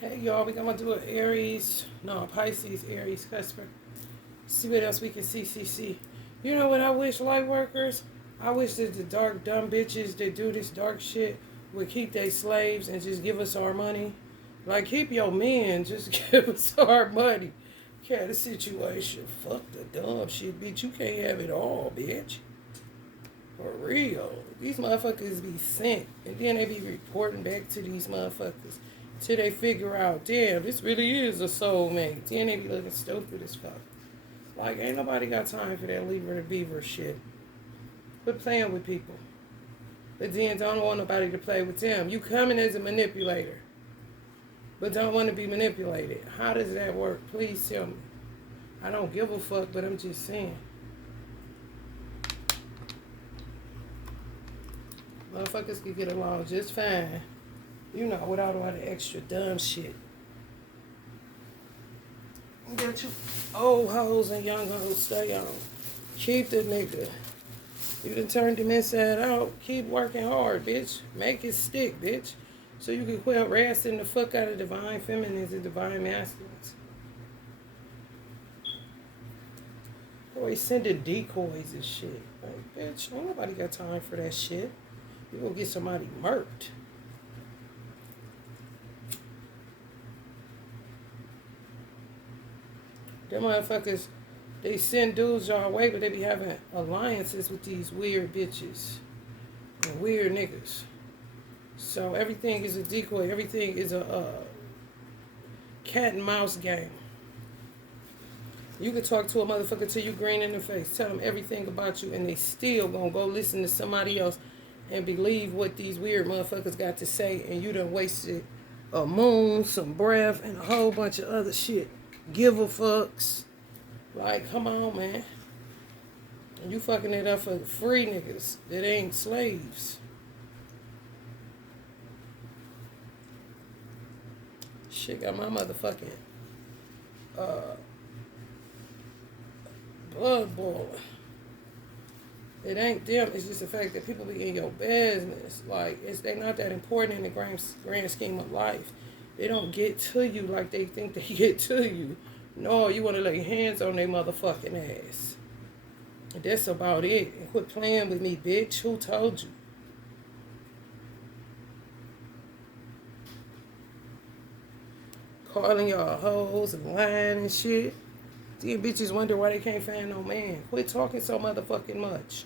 Hey y'all, we gonna do an Pisces Aries Cusper. See what else we can see. You know what I wish, light workers? I wish that the dark dumb bitches that do this dark shit would keep their slaves and just give us our money. Like keep your men, just give us our money. Cat a situation. Fuck the dumb shit, bitch. You can't have it all, bitch. For real. These motherfuckers be sent. And then they be reporting back to these motherfuckers. Till they figure out, damn, this really is a soulmate. Then they be looking stupid as fuck. Like, ain't nobody got time for that Libra to Beaver shit. Quit playing with people. But then don't want nobody to play with them. You coming as a manipulator. But don't want to be manipulated. How does that work? Please tell me. I don't give a fuck, but I'm just saying. Motherfuckers can get along just fine. You know, without all the extra dumb shit. Get you old hoes and young hoes stay on. Keep the nigga. You done turned him inside out. Keep working hard, bitch. Make it stick, bitch. So you can quit harassing the fuck out of divine feminines and divine masculines. Boy, sending decoys and shit. Like, bitch, ain't nobody got time for that shit. You gonna get somebody murked. Them motherfuckers, they send dudes y'all way, but they be having alliances with these weird bitches and weird niggas. So everything is a decoy. Everything is a cat and mouse game. You can talk to a motherfucker till you green in the face, tell them everything about you, and they still gonna go listen to somebody else and believe what these weird motherfuckers got to say, and you done wasted a moon, some breath, and a whole bunch of other shit. Give a fucks. Like, come on, man. And you fucking it up for free niggas that ain't slaves. Shit got my motherfucking blood boiling. It ain't them. It's just the fact that people be in your business. Like, they not that important in the grand scheme of life. They don't get to you like they think they get to you. No, you want to lay hands on their motherfucking ass. That's about it. And quit playing with me, bitch. Who told you? Calling y'all hoes and lying and shit. These bitches wonder why they can't find no man. Quit talking so motherfucking much.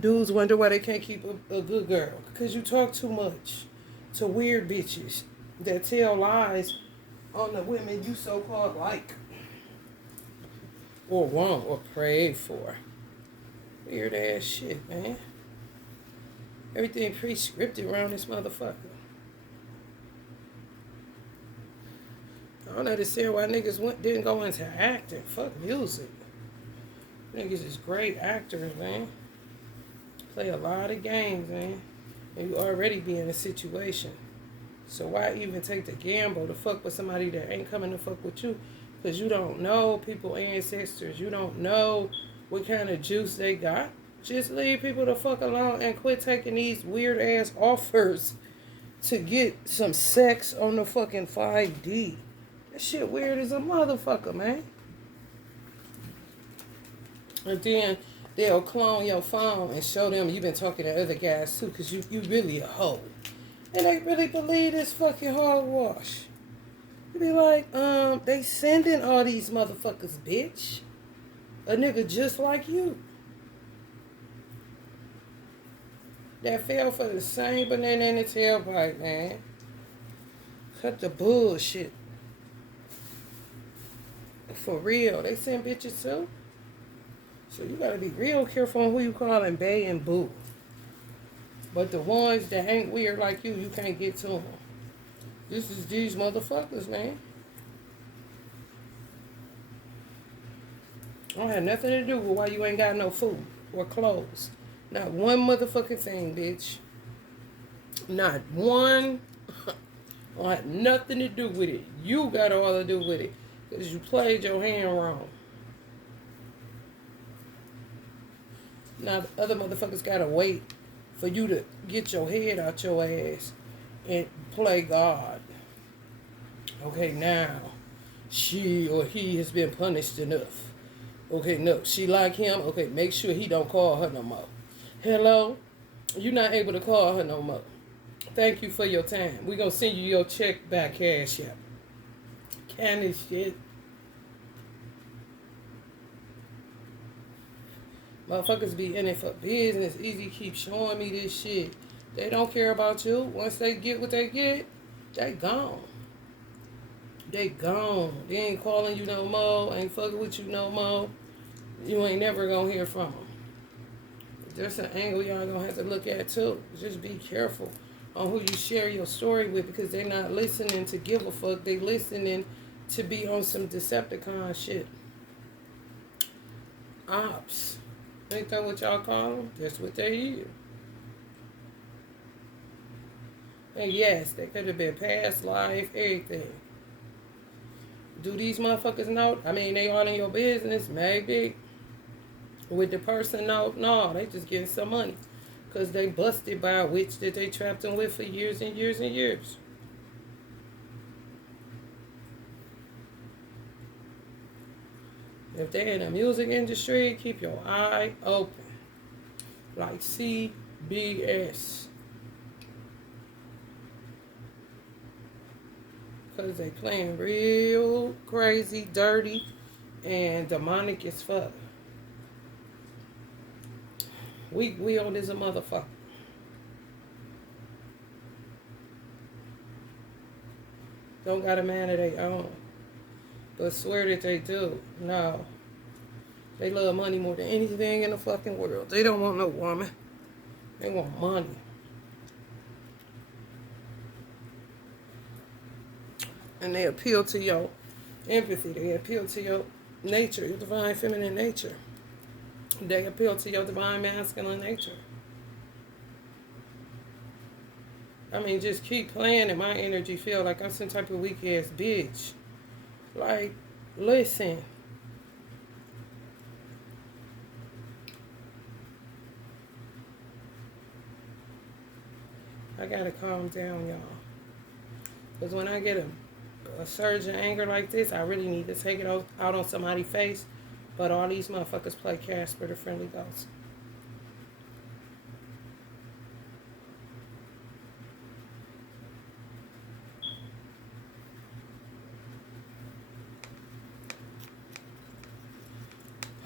Dudes wonder why they can't keep a good girl. Because you talk too much to weird bitches that tell lies on the women you so-called like. Or want or pray for. Weird ass shit, man. Everything pre-scripted around this motherfucker. I don't understand why niggas didn't go into acting. Fuck music. Niggas is great actors, man. Play a lot of games, man. And you already be in a situation. So why even take the gamble to fuck with somebody that ain't coming to fuck with you? Because you don't know people's ancestors. You don't know what kind of juice they got. Just leave people the fuck alone and quit taking these weird ass offers to get some sex on the fucking 5D. That shit weird as a motherfucker, man. And then they'll clone your phone and show them you've been talking to other guys too, because you really a hoe. And they really believe this fucking hogwash. You be like, they sending all these motherfuckers, bitch. A nigga just like you. That fell for the same banana in the tailpipe, man. Cut the bullshit. For real. They send bitches too. So you gotta be real careful on who you calling bae and boo. But the ones that ain't weird like you can't get to them. This is these motherfuckers, man. I don't have nothing to do with why you ain't got no food or clothes. Not one motherfucking thing, bitch. Not one. I had nothing to do with it. You got all to do with it. Because you played your hand wrong. Now, the other motherfuckers gotta wait for you to get your head out your ass and play God. Okay, now she or he has been punished enough. Okay, no, she like him. Okay, make sure he don't call her no more. Hello? You're not able to call her no more. Thank you for your time. We're going to send you your check back cash app. Kind of shit. Motherfuckers be in it for business. Easy keep showing me this shit. They don't care about you. Once they get what they get, they gone. They gone. They ain't calling you no more. Ain't fucking with you no more. You ain't never gonna hear from them. There's an angle y'all gonna have to look at too. Just be careful on who you share your story with, because they're not listening to give a fuck. They listening to be on some Decepticon shit. Ops. Ain't that what y'all call them? That's what they is. And yes, they could have been past life, everything. Do these motherfuckers know? I mean, they all in your business, maybe. With the person, no, they just getting some money. Because they busted by a witch that they trapped them with for years and years and years. If they're in the music industry, keep your eye open. Like CBS. Because they playing real crazy, dirty, and demonic as fuck. We on this a motherfucker. Don't got a man of their own. But swear that they do. No. They love money more than anything in the fucking world. They don't want no woman. They want money. And they appeal to your empathy. They appeal to your nature, your divine feminine nature. They appeal to your divine masculine nature. I mean, just keep playing in my energy field like I'm some type of weak ass bitch. Like, listen. I gotta calm down, y'all. Because when I get a surge in anger like this, I really need to take it out on somebody's face. But all these motherfuckers play Casper the Friendly Ghost.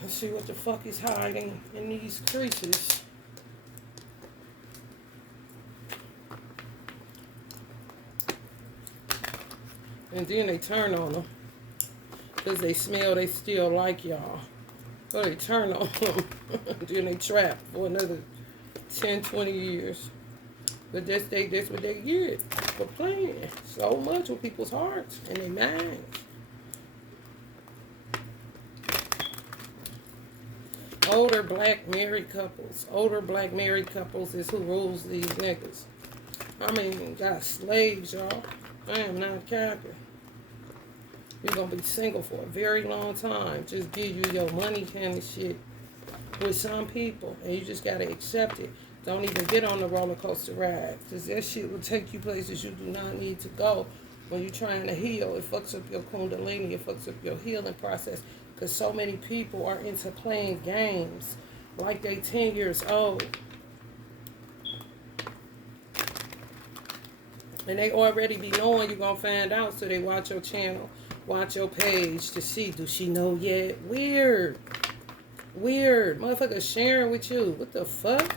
Let's see what the fuck is hiding in these creases. And then they turn on them. Because they smell they still like y'all. So they turn on them. Then they trap for another 10, 20 years. But that's what they get for playing so much with people's hearts and their minds. Older black married couples. Older black married couples is who rules these niggas. I mean, got slaves, y'all. I am not capping. You're going to be single for a very long time. Just give you your money kind of shit with some people. And you just got to accept it. Don't even get on the roller coaster ride. Because that shit will take you places you do not need to go when you're trying to heal. It fucks up your kundalini. It fucks up your healing process. Because so many people are into playing games like they 10 years old. And they already be knowing you're going to find out. So they watch your channel. Watch your page to see, do she know yet? Weird. Weird. Motherfuckers sharing with you. What the fuck?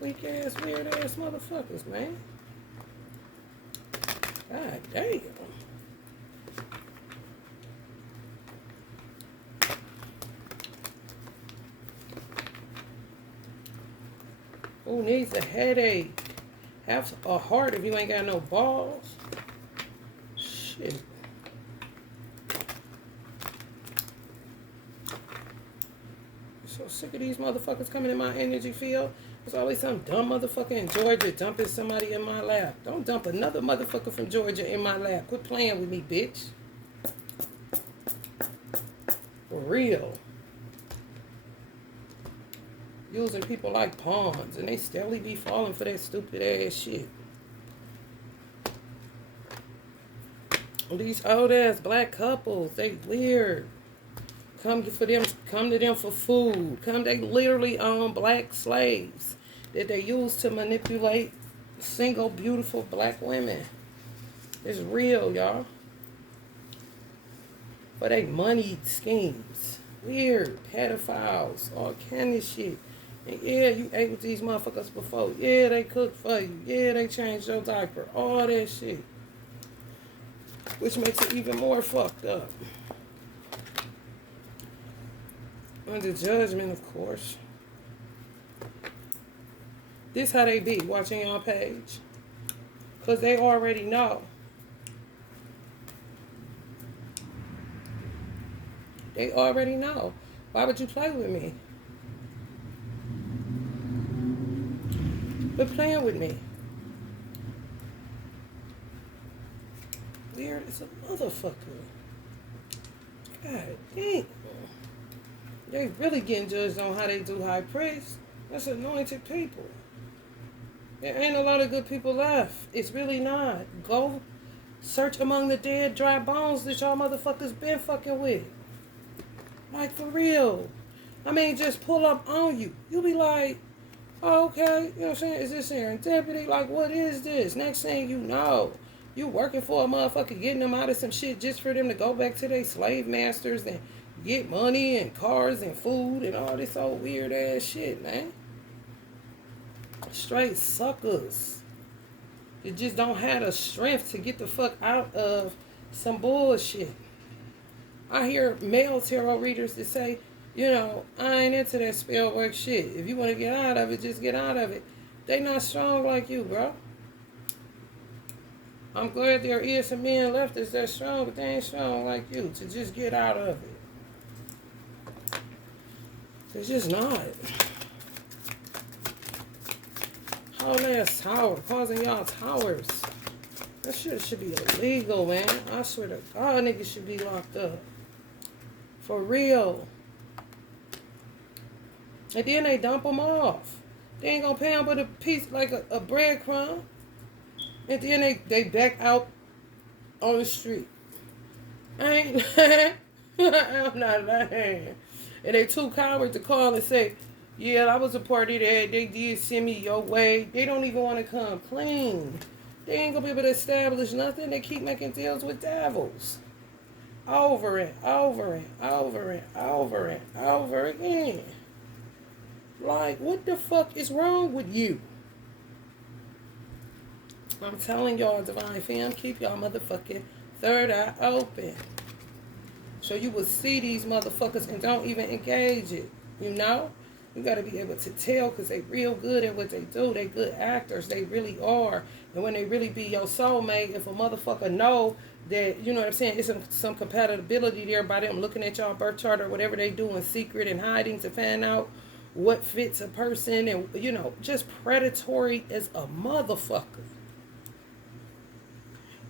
Weak ass, weird ass motherfuckers, man. God damn. Who needs a headache? Have a heart if you ain't got no balls. Shit. So sick of these motherfuckers coming in my energy field. There's always some dumb motherfucker in Georgia dumping somebody in my lap. Don't dump another motherfucker from Georgia in my lap. Quit playing with me, bitch. For real. Using people like pawns, and they steadily be falling for that stupid ass shit. These old ass black couples, they weird. Come to them for food. They literally own black slaves that they use to manipulate single beautiful black women. It's real, y'all. For they moneyed schemes. Weird. Pedophiles. All kind of shit. And yeah, you ate with these motherfuckers before. Yeah, they cooked for you. Yeah, they changed your diaper. All that shit. Which makes it even more fucked up. Under judgment, of course. This how they be watching y'all page. Because they already know. They already know. Why would you play with me? But playing with me. Weird as a motherfucker. God damn. They really getting judged on how they do high praise. That's anointed people. There ain't a lot of good people left. It's really not. Go search among the dead, dry bones that y'all motherfuckers been fucking with. Like, for real. I mean, just pull up on you. You be like, oh, okay, you know what I'm saying? Is this serendipity? Like, what is this? Next thing you know, you working for a motherfucker, getting them out of some shit just for them to go back to their slave masters and get money and cars and food and all this old weird ass shit, man. Straight suckers. You just don't have the strength to get the fuck out of some bullshit. I hear male tarot readers that say, you know, I ain't into that spell work shit. If you want to get out of it, just get out of it. They not strong like you, bro. I'm glad there is some men left that's that strong, but they ain't strong like you to just get out of it. It's just not. Whole ass tower, causing y'all towers. That shit should be illegal, man. I swear to God, niggas should be locked up. For real. And then they dump them off. They ain't gonna pay them but a piece, like a breadcrumb. And then they back out on the street. I ain't lying. I'm not lying. And they too cowards to call and say, yeah, I was a party that they did send me your way. They don't even want to come clean. They ain't gonna be able to establish nothing. They keep making deals with devils. Over and over and over and over and over again. Like, what the fuck is wrong with you? I'm telling y'all, Divine Fam, keep y'all motherfucking third eye open. So you will see these motherfuckers and don't even engage it. You know? You got to be able to tell because they real good at what they do. They good actors. They really are. And when they really be your soulmate, if a motherfucker know that, you know what I'm saying, it's some compatibility there by them looking at y'all birth chart or whatever they do in secret and hiding to find out what fits a person and, you know, just predatory as a motherfucker.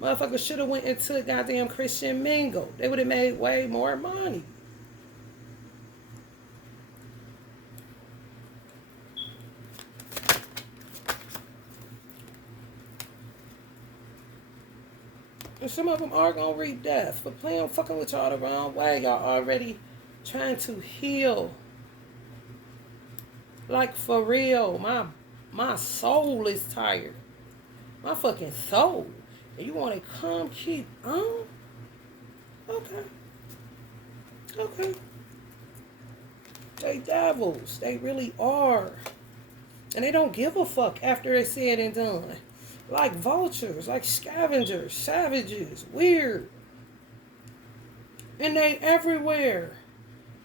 Motherfuckers should have went into a goddamn Christian mingle. They would have made way more money. And some of them are going to reap death for playing fucking with y'all the wrong way. Y'all already trying to heal. Like, for real. My soul is tired. My fucking soul. And you want to come keep on? Okay. Okay. They devils. They really are. And they don't give a fuck after it's said and done. Like vultures, like scavengers, savages, weird. And they everywhere.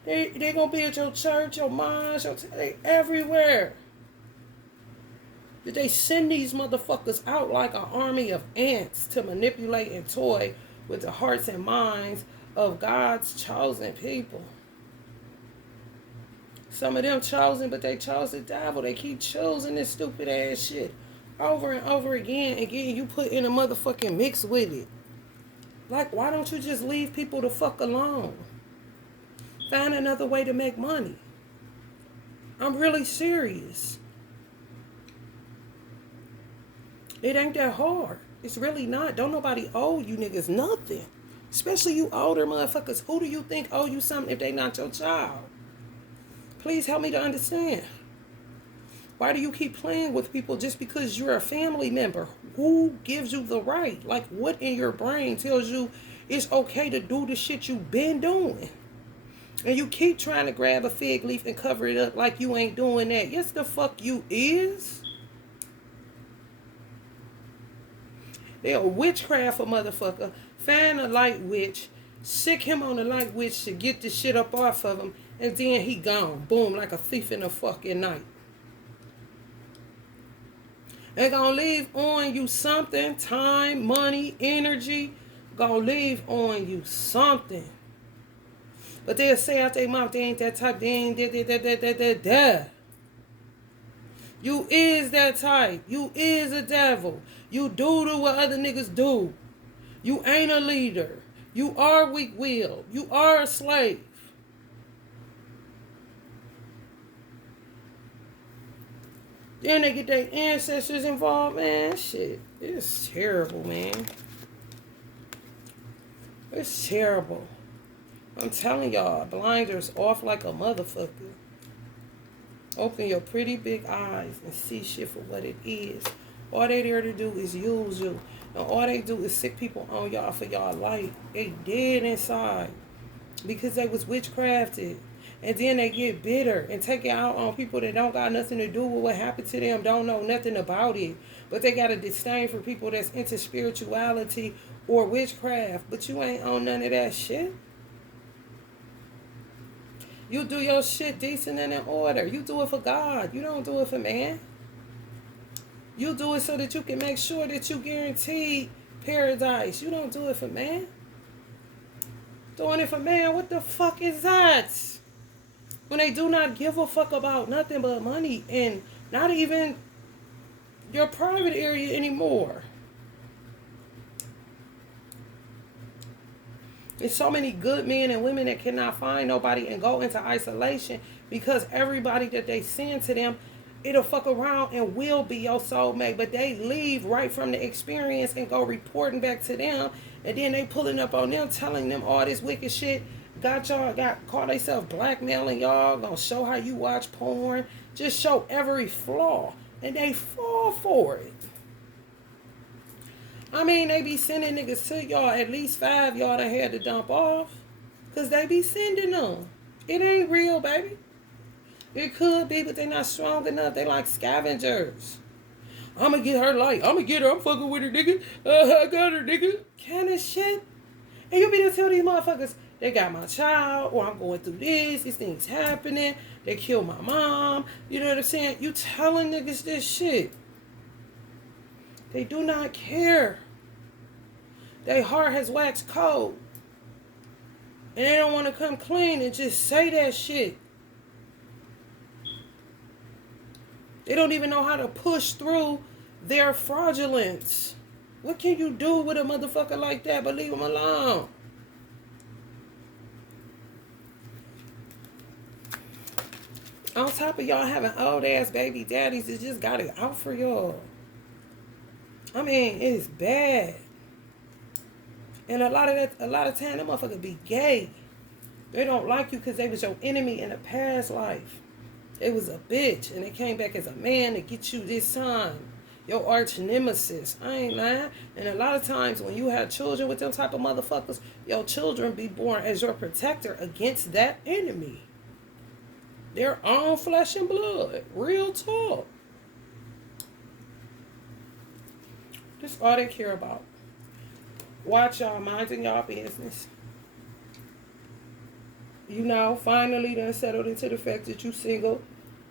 They gonna be at your church, your mosque, they everywhere. Did they send these motherfuckers out like an army of ants to manipulate and toy with the hearts and minds of God's chosen people? Some of them chosen, but they chose the devil. They keep choosing this stupid ass shit over and over again and getting you put in a motherfucking mix with it. Like, why don't you just leave people the fuck alone? Find another way to make money. I'm really serious. It ain't that hard. It's really not. Don't nobody owe you niggas nothing. Especially you older motherfuckers. Who do you think owe you something if they not your child? Please help me to understand. Why do you keep playing with people just because you're a family member? Who gives you the right? Like, what in your brain tells you it's okay to do the shit you've been doing? And you keep trying to grab a fig leaf and cover it up like you ain't doing that. Yes, the fuck you is. They'll witchcraft a motherfucker. Find a light witch. Sick him on a light witch to get the shit up off of him. And then he gone. Boom, like a thief in the fucking night. They're gonna leave on you something. Time, money, energy. Gonna leave on you something. But they'll say out their mouth, they ain't that type. They ain't that. You is that type. You is a devil. You do what other niggas do. You ain't a leader. You are weak-willed. You are a slave. Then they get their ancestors involved, man. Shit, it's terrible, man. It's terrible. I'm telling y'all, blinders off like a motherfucker. Open your pretty big eyes and see shit for what it is. All they there to do is use you. And all they do is sick people on y'all for y'all life. They dead inside because they was witchcrafted. And then they get bitter and take it out on people that don't got nothing to do with what happened to them, don't know nothing about it. But they got a disdain for people that's into spirituality or witchcraft. But you ain't on none of that shit. You do your shit decent and in order. You do it for God. You don't do it for man. You do it so that you can make sure that you guaranteed paradise. You don't do it for man. Doing it for man, what the fuck is that? When they do not give a fuck about nothing but money and not even your private area anymore. There's so many good men and women that cannot find nobody and go into isolation because everybody that they send to them, it'll fuck around and will be your soulmate. But they leave right from the experience and go reporting back to them. And then they pulling up on them, telling them all this wicked shit. Got call themselves blackmailing y'all. Gonna show how you watch porn. Just show every flaw. And they fall for it. I mean, they be sending niggas to y'all. At least 5 y'all done had to dump off. Because they be sending them. It ain't real, baby. It could be, but they not strong enough. They like scavengers. I'm going to get her light. I'm going to get her. I'm fucking with her, nigga. I got her, nigga. Kind of shit. And you be there tell these motherfuckers, they got my child, or I'm going through this. These things happening. They killed my mom. You know what I'm saying? You telling niggas this shit. They do not care. Their heart has waxed cold. And they don't want to come clean and just say that shit. They don't even know how to push through their fraudulence. What can you do with a motherfucker like that but leave him alone? On top of y'all having old ass baby daddies that just got it out for y'all. I mean, it's bad. And a lot of time, that motherfucker be gay. They don't like you because they was your enemy in a past life. It was a bitch, and they came back as a man to get you this time. Your arch nemesis. I ain't lying. And a lot of times when you have children with them type of motherfuckers, your children be born as your protector against that enemy. Their own flesh and blood. Real talk. That's all they care about. Watch y'all minding y'all business. You know, finally done settled into the fact that you single.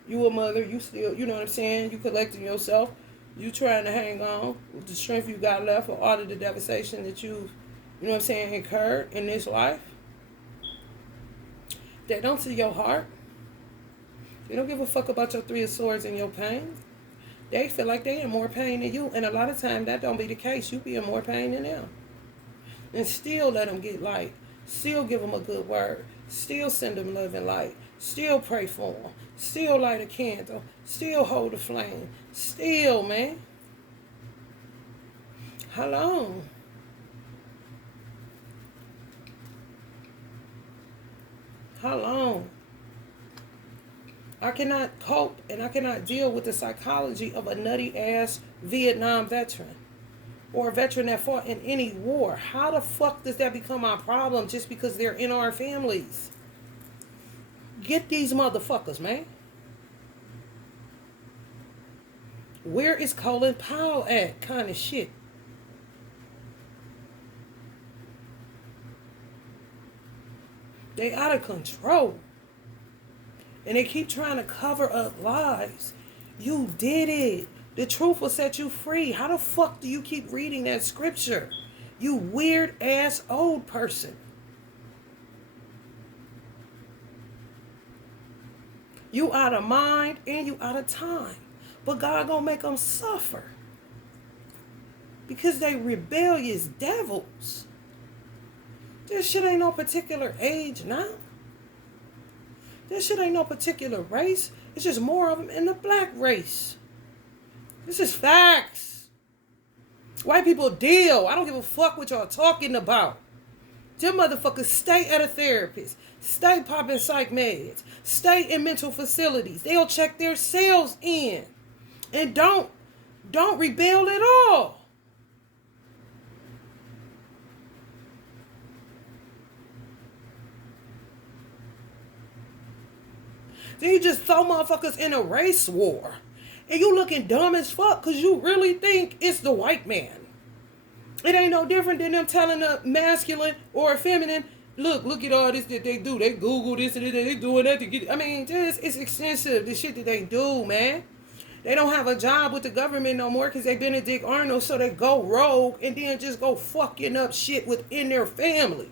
You a mother. You still, you know what I'm saying? You collecting yourself. You trying to hang on with the strength you got left for all of the devastation that you've, you know what I'm saying, incurred in this life. They don't see your heart. They don't give a fuck about your 3 of swords and your pain. They feel like they in more pain than you. And a lot of times that don't be the case. You be in more pain than them. And still let them get light. Still give them a good word. Still send them love and light. Still pray for them. Still light a candle. Still hold the flame. Still, man. How long? How long? I cannot cope and I cannot deal with the psychology of a nutty ass Vietnam veteran or a veteran that fought in any war. How the fuck does that become our problem just because they're in our families? Get these motherfuckers, man. Where is Colin Powell at? Kind of shit. They out of control. And they keep trying to cover up lies. You did it. The truth will set you free. How the fuck do you keep reading that scripture? You weird ass old person. You out of mind and you out of time. But God gonna make them suffer. Because they rebellious devils. This shit ain't no particular age now. This shit ain't no particular race. It's just more of them in the black race. This is facts. White people deal. I don't give a fuck what y'all talking about. Them motherfuckers stay at a therapist. Stay popping psych meds. Stay in mental facilities. They'll check their cells in. And don't rebel at all. Then you just throw motherfuckers in a race war. And you looking dumb as fuck because you really think it's the white man. It ain't no different than them telling a masculine or a feminine, look at all this that they do. They Google this and they doing that to get. I mean, just it's extensive, the shit that they do, man. They don't have a job with the government no more because they Benedict Arnold, so they go rogue and then just go fucking up shit within their family.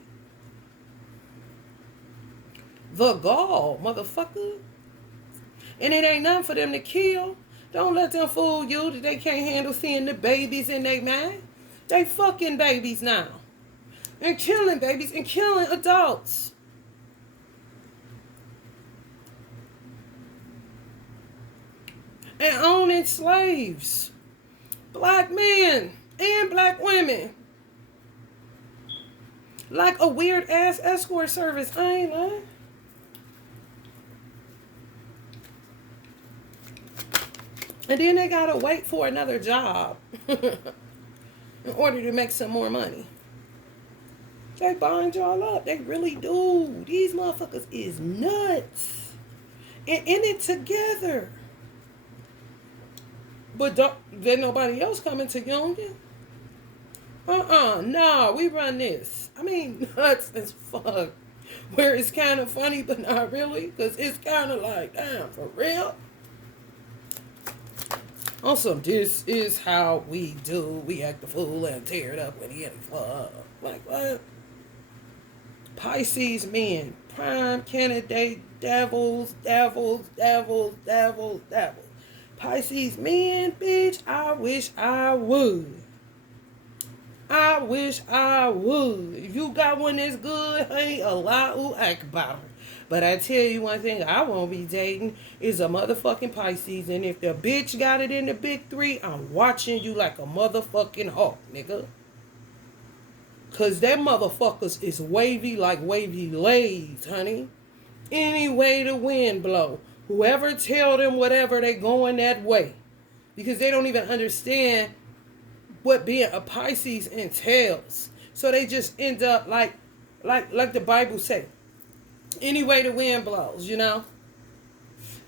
The gall, motherfucker. And it ain't nothing for them to kill. Don't let them fool you that they can't handle seeing the babies in their mind. They fucking babies now. And killing babies and killing adults. And owning slaves. Black men and black women. Like a weird ass escort service. I ain't lying. And then they gotta wait for another job in order to make some more money. They bind y'all up. They really do. These motherfuckers is nuts. And in it together. But then nobody else coming to Union. No, we run this. I mean, nuts as fuck. Where it's kind of funny, but not really. Because it's kind of like, damn, for real? Also, this is how we do. We act the fool and tear it up when he in the club. Like, what? Pisces men. Prime candidate devils. Pisces men, bitch, I wish I would. If you got one that's good, hey, Allahu Akbar. But I tell you one thing I won't be dating is a motherfucking Pisces. And if the bitch got it in the big three, I'm watching you like a motherfucking hawk, nigga. Cause them motherfuckers is wavy like wavy lays, honey. Any way the wind blow. Whoever tell them whatever, they going that way. Because they don't even understand what being a Pisces entails. So they just end up like the Bible say. Any way the wind blows, you know.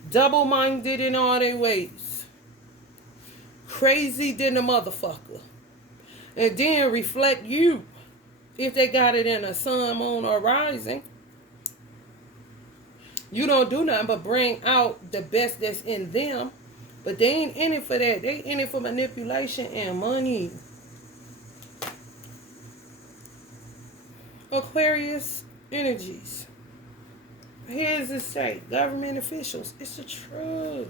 Double-minded in all their ways. Crazy than a motherfucker. And then reflect you. If they got it in a sun, moon, or rising. You don't do nothing but bring out the best that's in them. But they ain't in it for that. They in it for manipulation and money. Aquarius energies. Here's the state. Government officials. It's the truth.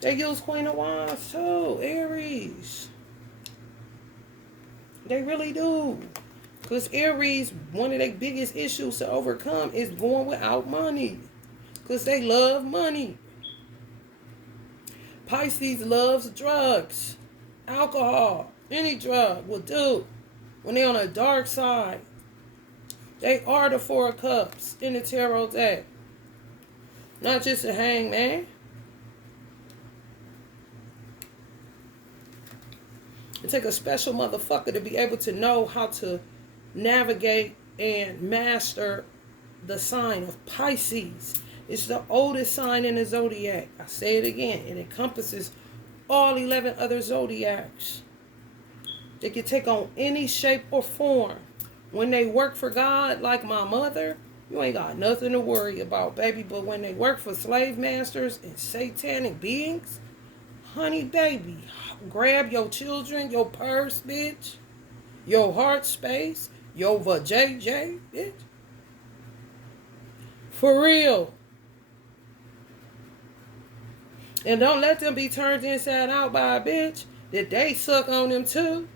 They use Queen of Wands too. Aries. They really do. Because Aries, one of their biggest issues to overcome is going without money. because they love money. Pisces loves drugs, alcohol, any drug will do. When they're on a dark side, they are the Four of Cups in the tarot deck. Not just a hangman. It takes a special motherfucker to be able to know how to navigate and master the sign of Pisces. It's the oldest sign in the zodiac. I say it again. It encompasses all 11 other zodiacs. They can take on any shape or form. When they work for God, like my mother, you ain't got nothing to worry about, baby. But when they work for slave masters and satanic beings, honey, baby, grab your children, your purse, bitch, your heart space, your vajayjay, bitch. For real. And don't let them be turned inside out by a bitch that they suck on them too.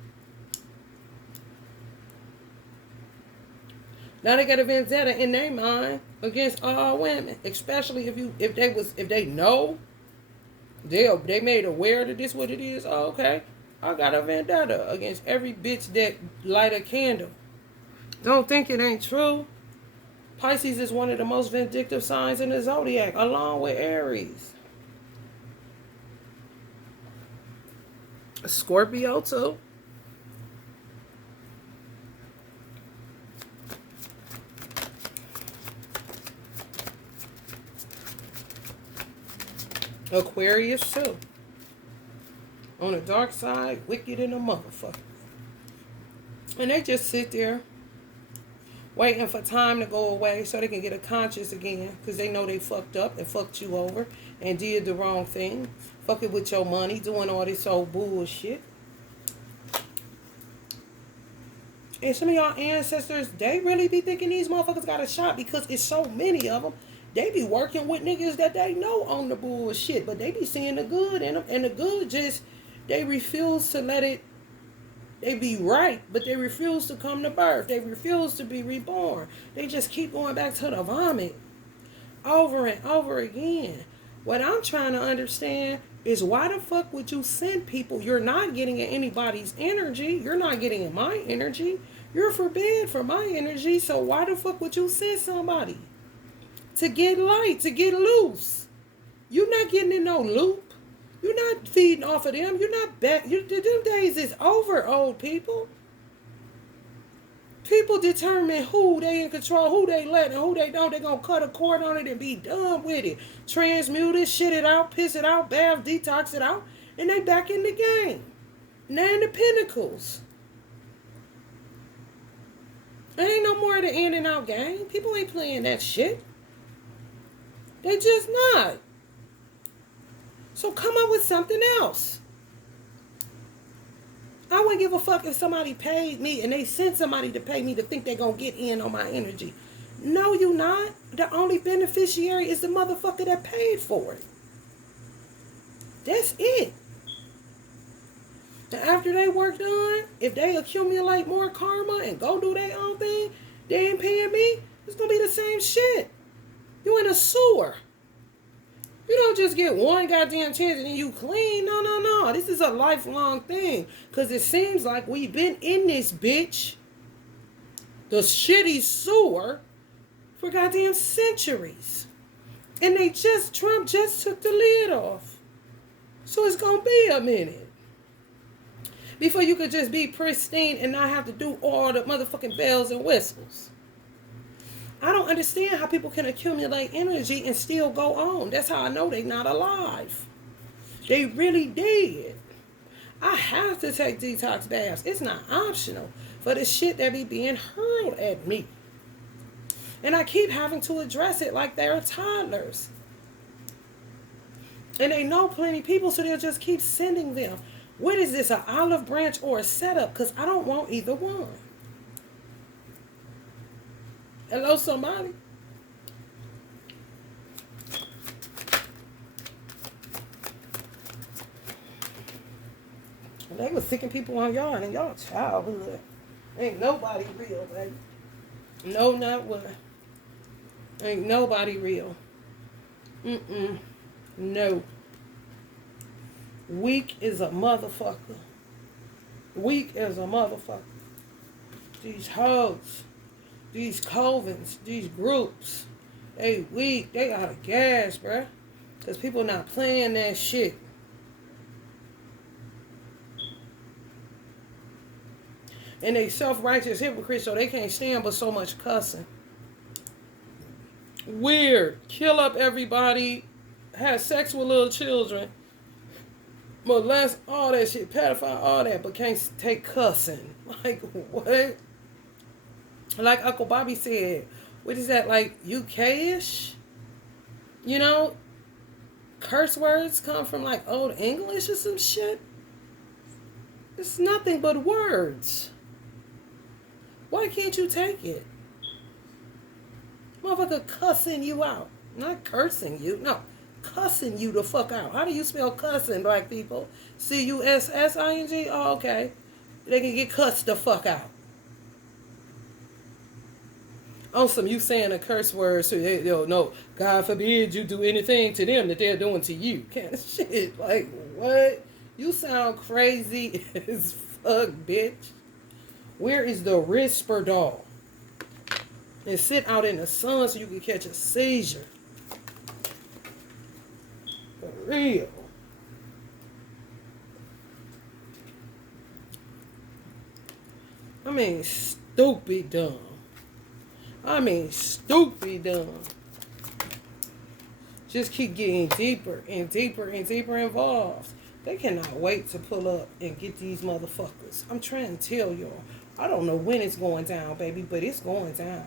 Now they got a vendetta in their mind against all women, especially if they know they made aware that this what it is. Oh, okay, I got a vendetta against every bitch that light a candle. Don't think it ain't true. Pisces is one of the most vindictive signs in the zodiac, along with Aries. Scorpio too. Aquarius too. On the dark side, wicked in a motherfucker. And they just sit there waiting for time to go away so they can get a conscience again, because they know they fucked up and fucked you over and did the wrong thing. Fucking with your money, doing all this old bullshit. And some of y'all ancestors, they really be thinking these motherfuckers got a shot because it's so many of them. They be working with niggas that they know on the bullshit, but they be seeing the good in them. And the good just, they refuse to let it, they be right, but they refuse to come to birth. They refuse to be reborn. They just keep going back to the vomit over and over again. What I'm trying to understand is why the fuck would you send people? You're not getting in anybody's energy. You're not getting in my energy. You're forbid for my energy. So why the fuck would you send somebody to get light, to get loose? You're not getting in no loop. You're not feeding off of them. You're not back. Them days is over, old people. People determine who they in control, who they let, and who they don't. They're going to cut a cord on it and be done with it. Transmute it, shit it out, piss it out, bath, detox it out, and they back in the game. Nine the Pentacles. There ain't no more of the in and out game. People ain't playing that shit. They just not. So come up with something else. I wouldn't give a fuck if somebody paid me and they sent somebody to pay me to think they're going to get in on my energy. No, you not. The only beneficiary is the motherfucker that paid for it. That's it. And after they work done, if they accumulate more karma and go do their own thing, they ain't paying me, it's going to be the same shit. You in a sewer. You don't just get one goddamn chance and then you clean. No. This is a lifelong thing. Because it seems like we've been in this bitch, the shitty sewer, for goddamn centuries. And Trump just took the lid off. So it's going to be a minute before you could just be pristine and not have to do all the motherfucking bells and whistles. I don't understand how people can accumulate energy and still go on. That's how I know they're not alive. They really did. I have to take detox baths. It's not optional for the shit that be being hurled at me. And I keep having to address it like they're toddlers. And they know plenty of people, so they'll just keep sending them. What is this, an olive branch or a setup? Because I don't want either one. Hello, somebody. They was sicking people on y'all in y'all childhood. Ain't nobody real, baby. No, not one. Ain't nobody real. Mm-mm. No. Weak is a motherfucker. Weak as a motherfucker. These hoes, these covens, these groups, they weak. They out of gas, bruh. Because people not playing that shit. And they self-righteous hypocrites, so they can't stand but so much cussing. Weird. Kill up everybody. Have sex with little children. Molest, all that shit. Pedophile, all that. But can't take cussing. Like, what? Like Uncle Bobby said, what is that, like UK-ish? You know? Curse words come from like old English or some shit. It's nothing but words. Why can't you take it? Motherfucker cussing you out. Not cursing you. No. Cussing you the fuck out. How do you spell cussing, black people? C-U-S-S-I-N-G? Oh, okay. They can get cussed the fuck out. On some you saying a curse word so they don't know. God forbid you do anything to them that they're doing to you. Kind of shit. Like, what? You sound crazy as fuck, bitch. Where is the Risperdal? And sit out in the sun so you can catch a seizure. For real. I mean, stupid dumb. I mean, stupid dumb. Just keep getting deeper and deeper and deeper involved. They cannot wait to pull up and get these motherfuckers. I'm trying to tell y'all. I don't know when it's going down, baby, but it's going down.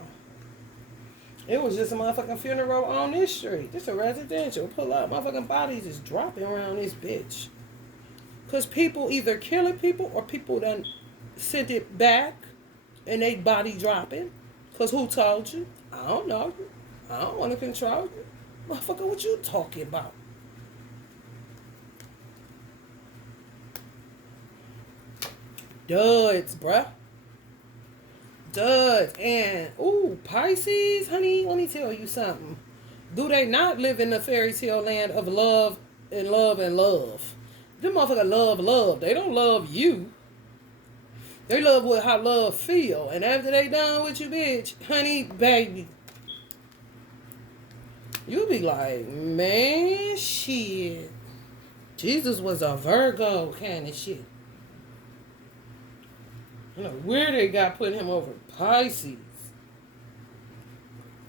It was just a motherfucking funeral on this street. Just a residential. Pull up. Motherfucking bodies is dropping around this bitch. Because people either killing people or people done sent it back and they body dropping. Because who told you? I don't know you. I don't want to control you. Motherfucker, what you talking about? Duds, bruh. Duds. And, ooh, Pisces, honey, let me tell you something. Do they not live in the fairy tale land of love and love and love? Them motherfuckers love. They don't love you. They love what how love feel. And after they done with you, bitch, honey, baby, you be like, man, shit. Jesus was a Virgo kind of shit. You know, where they got put him over Pisces.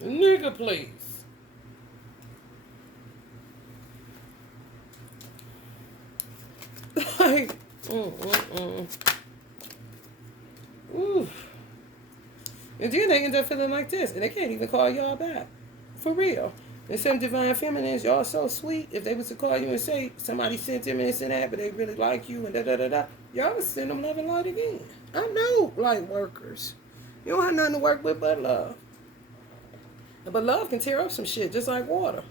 Nigga, please. Like, Ooh. And then they end up feeling like this, and they can't even call y'all back. For real. And some divine feminines, y'all so sweet. If they was to call you and say somebody sent them this and that, but they really like you and da-da-da-da, y'all would send them love and light again. I know light workers. You don't have nothing to work with but love. But love can tear up some shit just like water.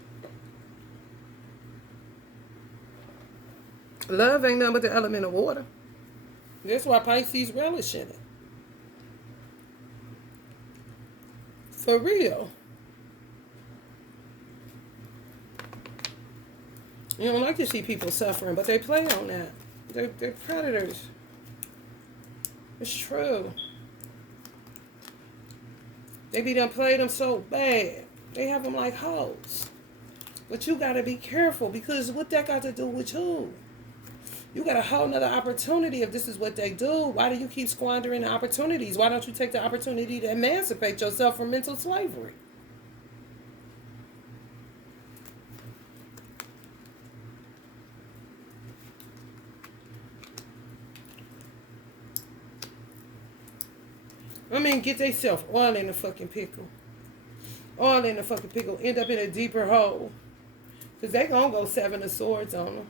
Love ain't nothing but the element of water. That's why Pisces relish in it. For real. You don't like to see people suffering, but they play on that. They're predators. It's true. They be done played them so bad. They have them like hoes. But you got to be careful because what that got to do with you? You got a whole nother opportunity if this is what they do. Why do you keep squandering the opportunities? Why don't you take the opportunity to emancipate yourself from mental slavery? I mean, get theyself all in the fucking pickle. All in the fucking pickle. End up in a deeper hole. Because they gonna go 7 of swords on them.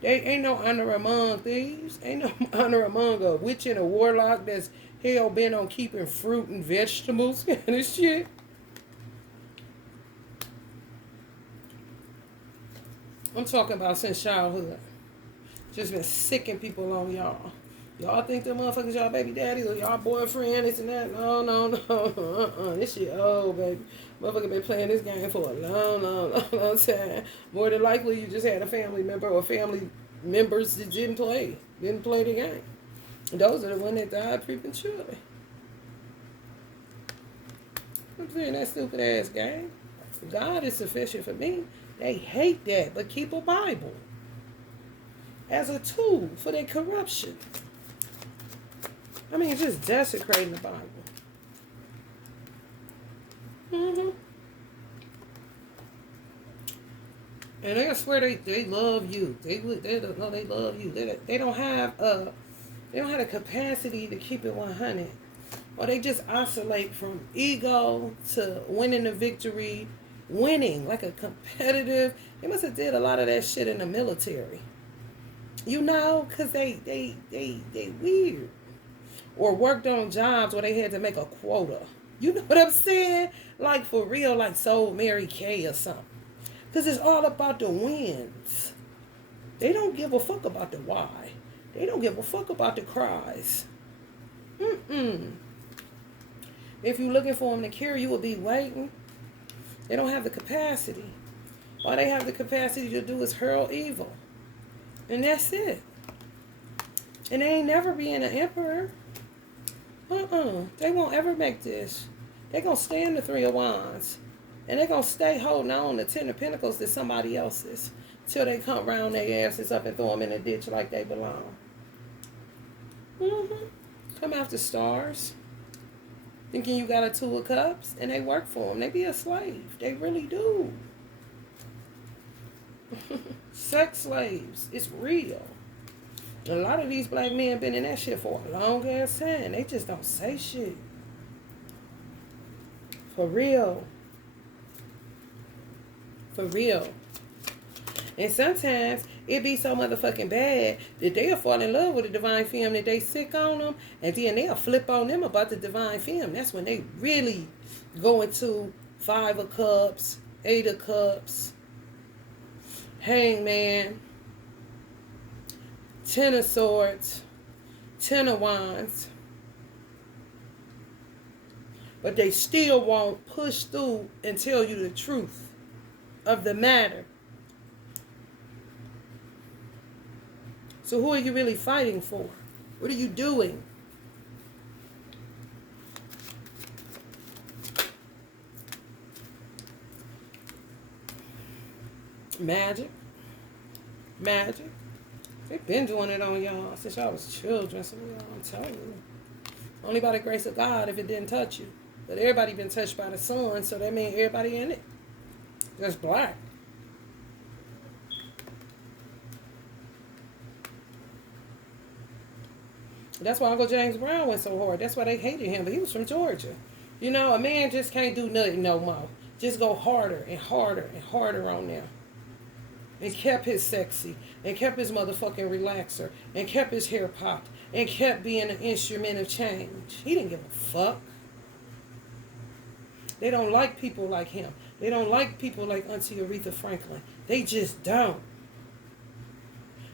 They ain't no honor among thieves. Ain't no honor among a witch and a warlock that's hell bent on keeping fruit and vegetables and this shit. I'm talking about since childhood. Just been sicking people on y'all. Y'all think them motherfuckers y'all baby daddy or y'all boyfriend, this and that. No, no, no. This shit old, baby. Motherfucker been playing this game for a long, long, long, long time. More than likely, you just had a family member or family members that didn't play the game. And those are the ones that died prematurely. I'm playing that stupid ass game. God is sufficient for me. They hate that, but keep a Bible as a tool for their corruption. I mean, just desecrating the Bible. And I swear they love you. They love you. They don't have the capacity to keep it 100. Or they just oscillate from ego to winning the victory, winning like a competitive. They must have did a lot of that shit in the military. You know, cause they weird. Or worked on jobs where they had to make a quota. You know what I'm saying? Like for real, like Soul Mary Kay or something. Because it's all about the wins. They don't give a fuck about the why. They don't give a fuck about the cries. If you're looking for them to cure, you will be waiting. They don't have the capacity. All they have the capacity to do is hurl evil. And that's it. And they ain't never being an emperor. They won't ever make this. They're going to stay in the Three of Wands. And they're going to stay holding on the Ten of Pentacles to somebody else's. Till they come round their asses up and throw them in a ditch like they belong. Come after stars. Thinking you got a Two of Cups. And they work for them. They be a slave. They really do. Sex slaves. It's real. A lot of these black men been in that shit for a long ass time. They just don't say shit. For real. For real. And sometimes it be so motherfucking bad that they'll fall in love with a divine femme that they sick on them. And then they'll flip on them about the divine femme. That's when they really go into Five of Cups, Eight of Cups, Hangman, Ten of Swords, Ten of Wands. But they still won't push through and tell you the truth of the matter. So who are you really fighting for? What are you doing? Magic. They've been doing it on y'all since y'all was children. So I'm telling you. Only by the grace of God if it didn't touch you. But everybody been touched by the sun, so that means everybody in it. That's black. That's why Uncle James Brown went so hard. That's why they hated him. But he was from Georgia. You know, a man just can't do nothing no more. Just go harder and harder and harder on them. And kept his sexy. And kept his motherfucking relaxer. And kept his hair popped. And kept being an instrument of change. He didn't give a fuck. They don't like people like him. They don't like people like Auntie Aretha Franklin. They just don't.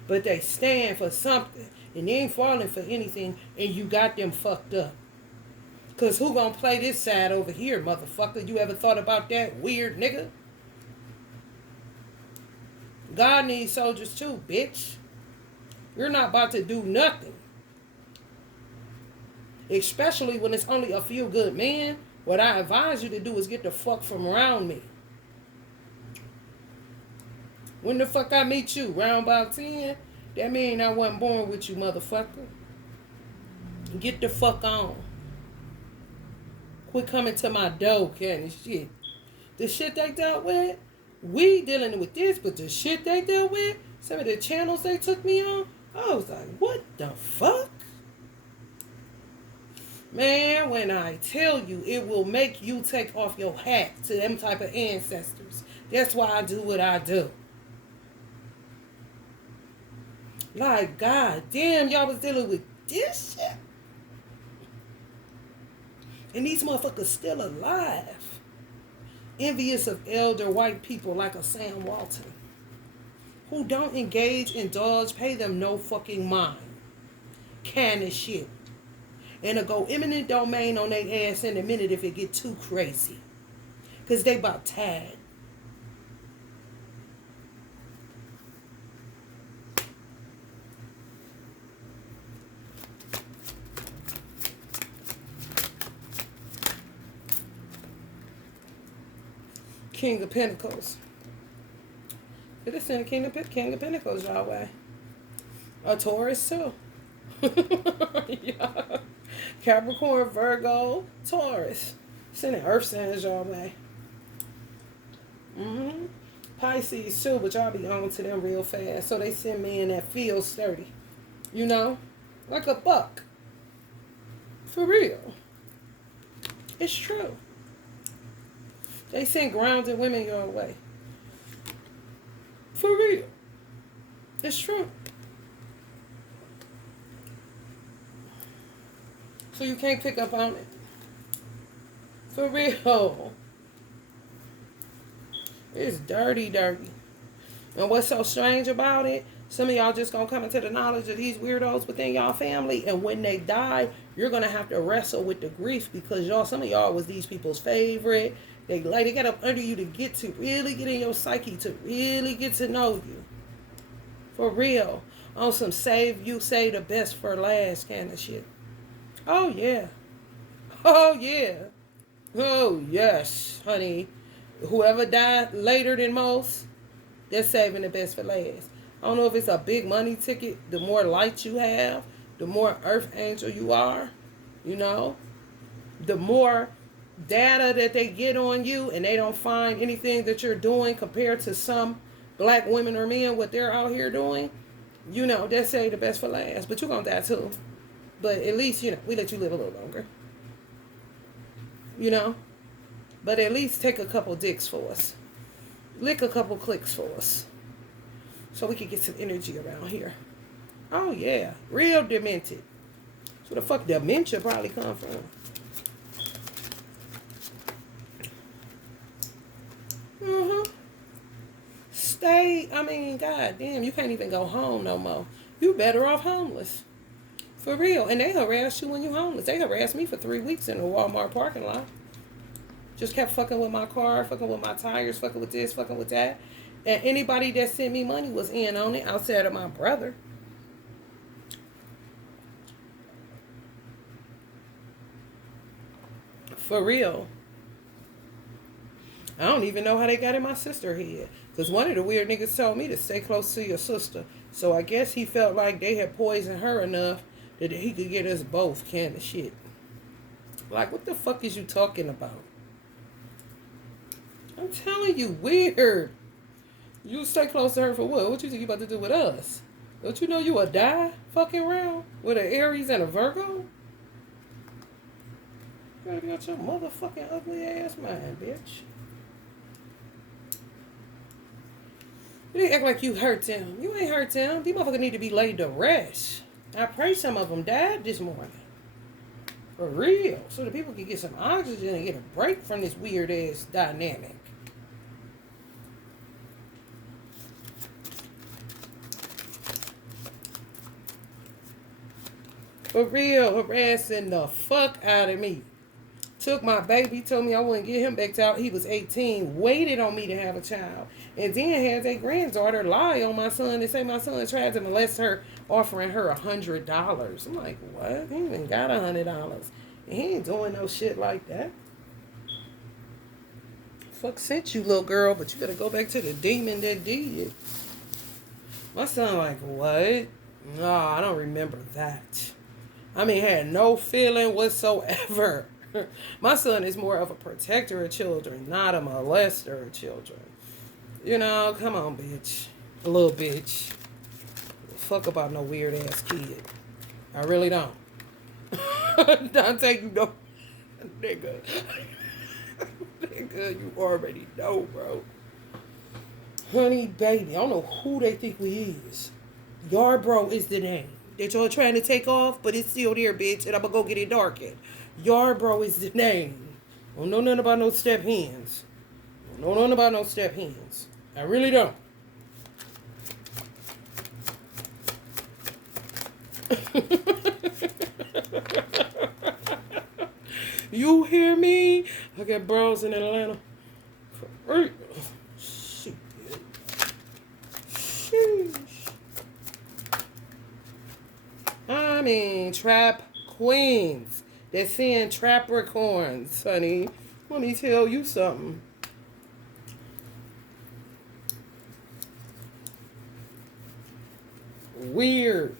But they stand for something. And they ain't falling for anything. And you got them fucked up. Because who gonna play this side over here, motherfucker? You ever thought about that, weird nigga? God needs soldiers too, bitch. You're not about to do nothing. Especially when it's only a few good men. What I advise you to do is get the fuck from around me. When the fuck I meet you? Round about 10? That mean I wasn't born with you, motherfucker. Get the fuck on. Quit coming to my door, Kenny. Shit. The shit they dealt with, we dealing with this, but the shit they dealt with, some of the channels they took me on, I was like, what the fuck? Man, when I tell you, it will make you take off your hat to them type of ancestors. That's why I do what I do. Like, god damn, y'all was dealing with this shit. And these motherfuckers still alive. Envious of elder white people like a Sam Walton. Who don't engage, indulge, pay them no fucking mind. kind of shit. And it'll go eminent domain on their ass in a minute if it get too crazy. Because they about tired. King of Pentacles. Could have sent a King of Pentacles y'all way. A Taurus too. Yeah. Capricorn, Virgo, Taurus. Sending earth signs y'all way. Pisces too, but y'all be on to them real fast. So they send men that feel sturdy. You know? Like a buck. For real. It's true. They send grounded women your way. For real. It's true. So you can't pick up on it. For real. It's dirty, dirty. And what's so strange about it, some of y'all just gonna come into the knowledge of these weirdos within y'all family, and when they die, you're gonna have to wrestle with the grief because some of y'all was these people's favorite. They got up under you to get to really get in your psyche, to really get to know you. For real. On some save the best for last kind of shit. Oh, yeah. Oh, yeah. Oh, yes, honey. Whoever died later than most, they're saving the best for last. I don't know if it's a big money ticket. The more light you have, the more earth angel you are, you know. The more data that they get on you and they don't find anything that you're doing compared to some black women or men, what they're out here doing, you know, they say the best for last. But you're going to die too. But at least, you know, we let you live a little longer. You know? But at least take a couple dicks for us. Lick a couple clicks for us. So we can get some energy around here. Oh, yeah. Real demented. That's where the fuck dementia probably come from. God damn, you can't even go home no more. You better off homeless. For real. And they harass you when you homeless. They harassed me for 3 weeks in a Walmart parking lot. Just kept fucking with my car, fucking with my tires, fucking with this, fucking with that. And anybody that sent me money was in on it outside of my brother. For real. I don't even know how they got in my sister's head. Because one of the weird niggas told me to stay close to your sister. So I guess he felt like they had poisoned her enough that he could get us both kind of shit. Like, what the fuck is you talking about? I'm telling you, weird. You stay close to her for what? What you think you about to do with us? Don't you know you would die fucking around with an Aries and a Virgo? You got your motherfucking ugly ass mind, bitch. You didn't act like you hurt them. You ain't hurt them. These motherfuckers need to be laid to rest. I pray some of them died this morning. For real. So the people can get some oxygen and get a break from this weird ass dynamic. For real, harassing the fuck out of me. Took my baby, told me I wouldn't get him back till he was 18, waited on me to have a child, and then had their granddaughter lie on my son and say my son tried to molest her, offering her $100. I'm like, what? He even got $100. And he ain't doing no shit like that. Fuck sent you, little girl, but you gotta go back to the demon that did. My son like, what? No, I don't remember that. I mean, had no feeling whatsoever. My son is more of a protector of children, not a molester of children. You know, come on, bitch. A little bitch. Fuck about no weird ass kid. I really don't. Don't take you no nigga. Nigga, you already know, bro. Honey, baby. I don't know who they think we is. Yarbrough is the name that y'all trying to take off, but it's still there, bitch, and I'm gonna go get it darkened. Yarbrough is the name. I don't know nothing about no step hands. I don't know nothing about no step hands. I really don't. You hear me? I got bros in Atlanta. Shit. Sheesh. I mean, trap queens. They're seeing Trapricorns, honey. Let me tell you something. Weird.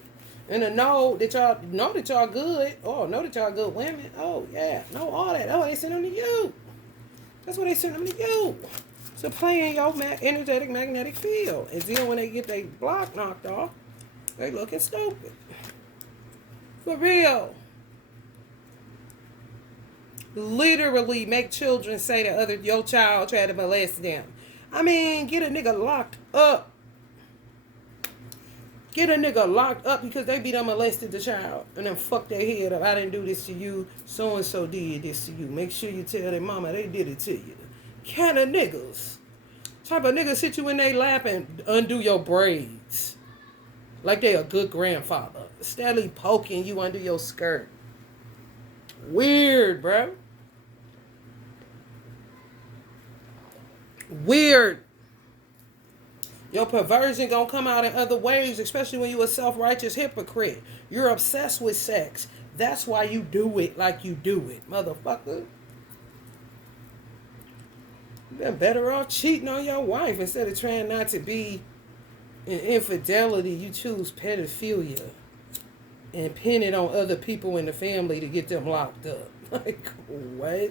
And to know that y'all good. Oh, know that y'all good women. Oh, yeah. Know all that. Oh, they send them to you. That's what they send them to you. To play in your energetic magnetic field. And then when they get their block knocked off, they looking stupid. For real. Literally make children say that your child tried to molest them. I mean, get a nigga locked up. Get a nigga locked up because they be done molested the child. And then fuck their head up. I didn't do this to you. So-and-so did this to you. Make sure you tell their mama they did it to you. Kind of niggas. Type of nigga sit you in their lap and undo your braids. Like they a good grandfather. Steadily poking you under your skirt. Weird, bro. Weird. Your perversion gonna come out in other ways, especially when you a self-righteous hypocrite. You're obsessed with sex. That's why you do it like you do it, motherfucker. You been better off cheating on your wife instead of trying not to be in infidelity. You choose pedophilia and pin it on other people in the family to get them locked up. Like, what?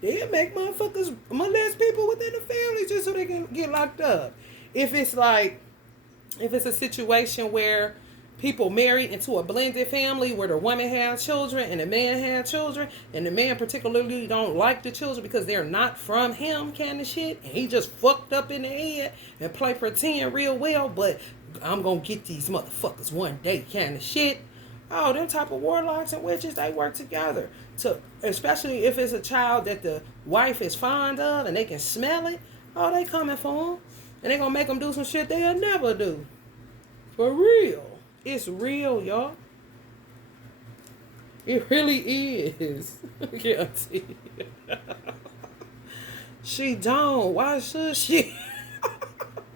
They make motherfuckers molest people within the family just so they can get locked up. If it's a situation where people married into a blended family where the woman has children and the man has children, and the man particularly don't like the children because they're not from him kind of shit, and he just fucked up in the head and play pretend real well, but I'm gonna get these motherfuckers one day kind of shit. Oh, them type of warlocks and witches, they work together. Especially if it's a child that the wife is fond of and they can smell it. Oh, they coming for them. And they gonna make them do some shit they'll never do. For real. It's real, y'all. It really is. Guilty. She don't. Why should she?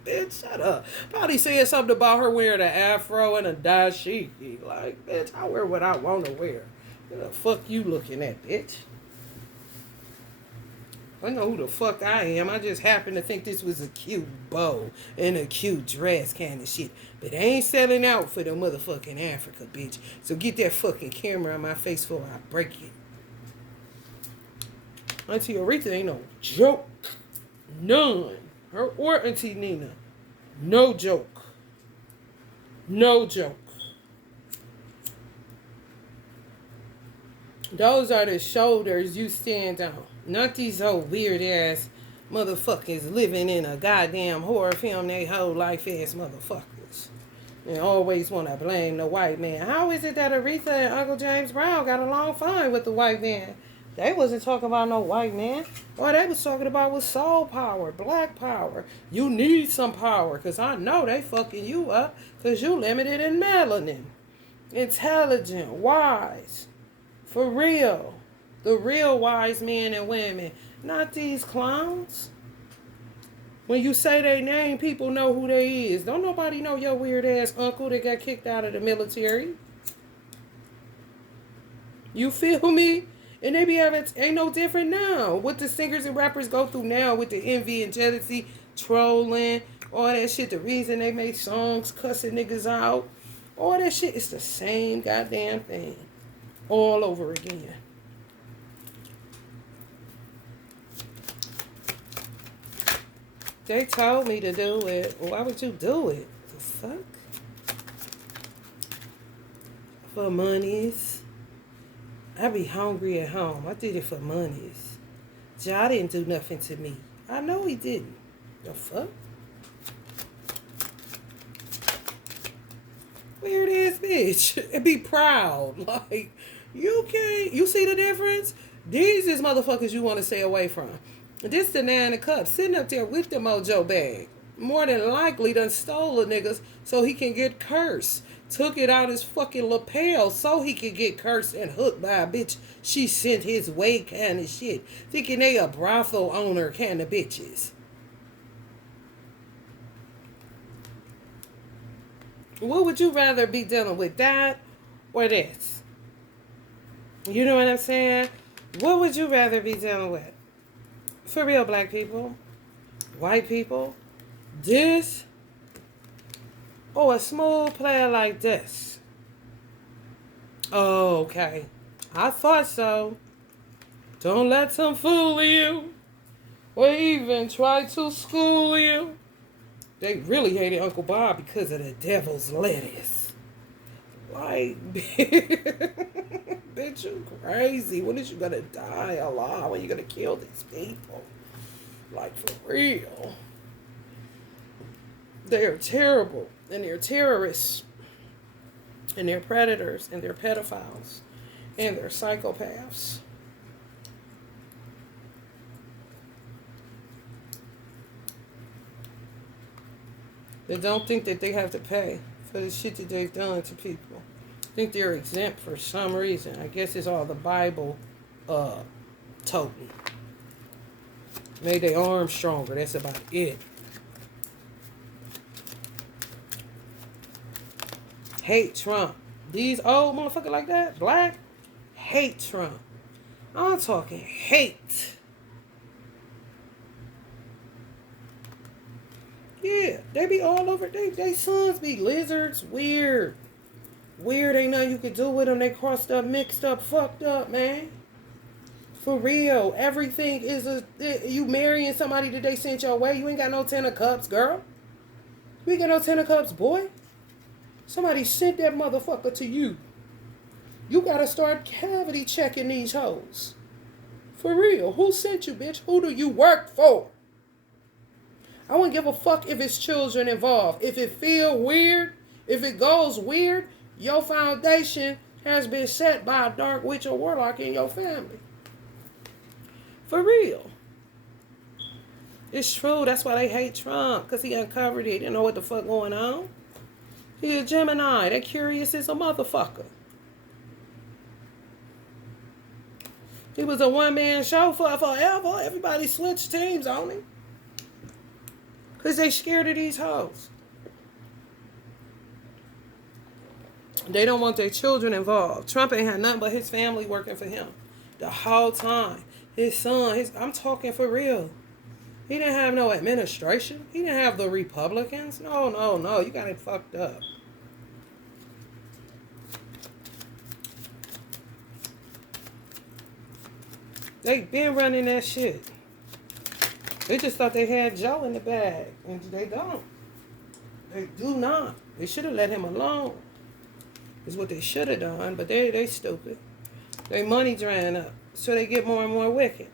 Bitch, shut up. Probably said something about her wearing an afro and a dashiki. Like, bitch, I wear what I want to wear. What the fuck you looking at, bitch? I know who the fuck I am. I just happen to think this was a cute bow and a cute dress kind of shit. But I ain't selling out for the motherfucking Africa, bitch. So get that fucking camera on my face before I break it. Auntie Aretha ain't no joke. None. Her or Auntie Nina. No joke. No joke. Those are the shoulders you stand on. Not these old weird ass motherfuckers living in a goddamn horror film their whole life ass motherfuckers. And always want to blame the white man. How is it that Aretha and Uncle James Brown got along fine with the white man? They wasn't talking about no white man. All they was talking about was soul power, black power. You need some power, because I know they fucking you up, because you limited in melanin. Intelligent, wise. For real. The real wise men and women. Not these clowns. When you say their name, people know who they is. Don't nobody know your weird ass uncle that got kicked out of the military. You feel me? And they be having, ain't no different now. What the singers and rappers go through now with the envy and jealousy, trolling, all that shit. The reason they make songs, cussing niggas out. All that shit is the same goddamn thing. All over again. They told me to do it. Why would you do it? The fuck? For monies. I be hungry at home. I did it for monies. Ja didn't do nothing to me. I know he didn't. The fuck? Weird ass bitch. And be proud. Like, you can't. You see the difference? These is motherfuckers you want to stay away from. This the 9 of Cups sitting up there with the mojo bag. More than likely done stole a niggas so he can get cursed. took it out his fucking lapel so he could get cursed and hooked by a bitch she sent his way kind of shit. Thinking they a brothel owner kind of bitches. What would you rather be dealing with, that or this? You know what I'm saying? What would you rather be dealing with? For real, black people, white people, this or a smooth player like this? Oh, okay. I thought so. Don't let them fool you or even try to school you. They really hated Uncle Bob because of the devil's lettuce. Like, bitch, you crazy. When is you gonna die, Allah? When you gonna kill these people? Like, for real. They are terrible. And they're terrorists. And they're predators. And they're pedophiles. And they're psychopaths. They don't think that they have to pay for the shit that they've done to people. Think they're exempt for some reason. I guess it's all the Bible toting. Made their arms stronger. That's about it. Hate Trump. These old motherfuckers like that, black, hate Trump. I'm talking hate. Yeah, they be all over. They sons be lizards. Weird. Ain't nothing you can do with them. They crossed up, mixed up, fucked up, man. For real. Everything is you marrying somebody that they sent your way. You ain't got no 10 of cups, girl. You ain't got no 10 of cups, boy. Somebody sent that motherfucker to you. You gotta start cavity checking these hoes. For real. Who sent you, bitch? Who do you work for? I wouldn't give a fuck if it's children involved. If it feel weird, if it goes weird, your foundation has been set by a dark witch or warlock in your family. For real. It's true. That's why they hate Trump. Because he uncovered it. He didn't know what the fuck going on. He a Gemini. They curious as a motherfucker. He was a one-man show for forever. Everybody switched teams on him. Because they scared of these hoes. They don't want their children involved. Trump ain't had nothing but his family working for him. The whole time. His son, I'm talking for real. He didn't have no administration. He didn't have the Republicans. No. You got it fucked up. They been running that shit. They just thought they had Joe in the bag. And they don't. They do not. They should have let him alone. Is what they should have done. But they stupid. Their money drying up. So they get more and more wicked.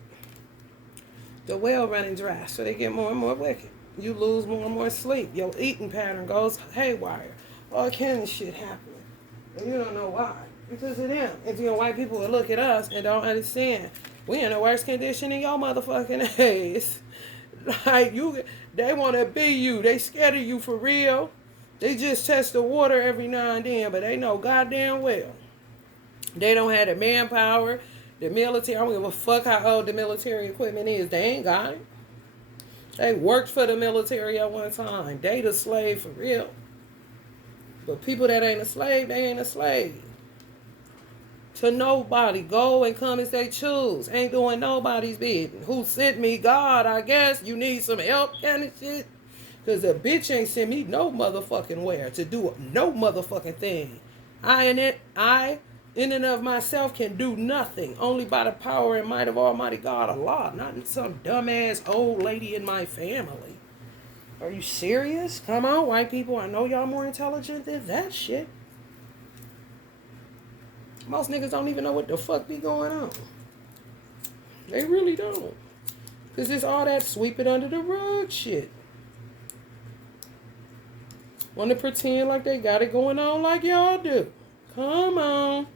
The well running dry. So they get more and more wicked. You lose more and more sleep. Your eating pattern goes haywire. All kind of shit happening. And you don't know why. Because of them. And then white people will look at us and don't understand. We in the worst condition in your motherfucking days. Like, they want to be you. They scared of you for real. They just test the water every now and then, but they know goddamn well. They don't have the manpower, the military. I don't give a fuck how old the military equipment is. They ain't got it. They worked for the military at one time. They the slave for real. But people that ain't a slave, they ain't a slave. To nobody. Go and come as they choose. Ain't doing nobody's bidding. Who sent me? God, I guess. You need some help kind of shit. Because a bitch ain't sent me no motherfucking where to do no motherfucking thing. I in and of myself can do nothing. Only by the power and might of Almighty God, Allah. Not some dumbass old lady in my family. Are you serious? Come on, white people. I know y'all more intelligent than that shit. Most niggas don't even know what the fuck be going on. They really don't. Because it's all that sweep it under the rug shit. Want to pretend like they got it going on like y'all do. Come on.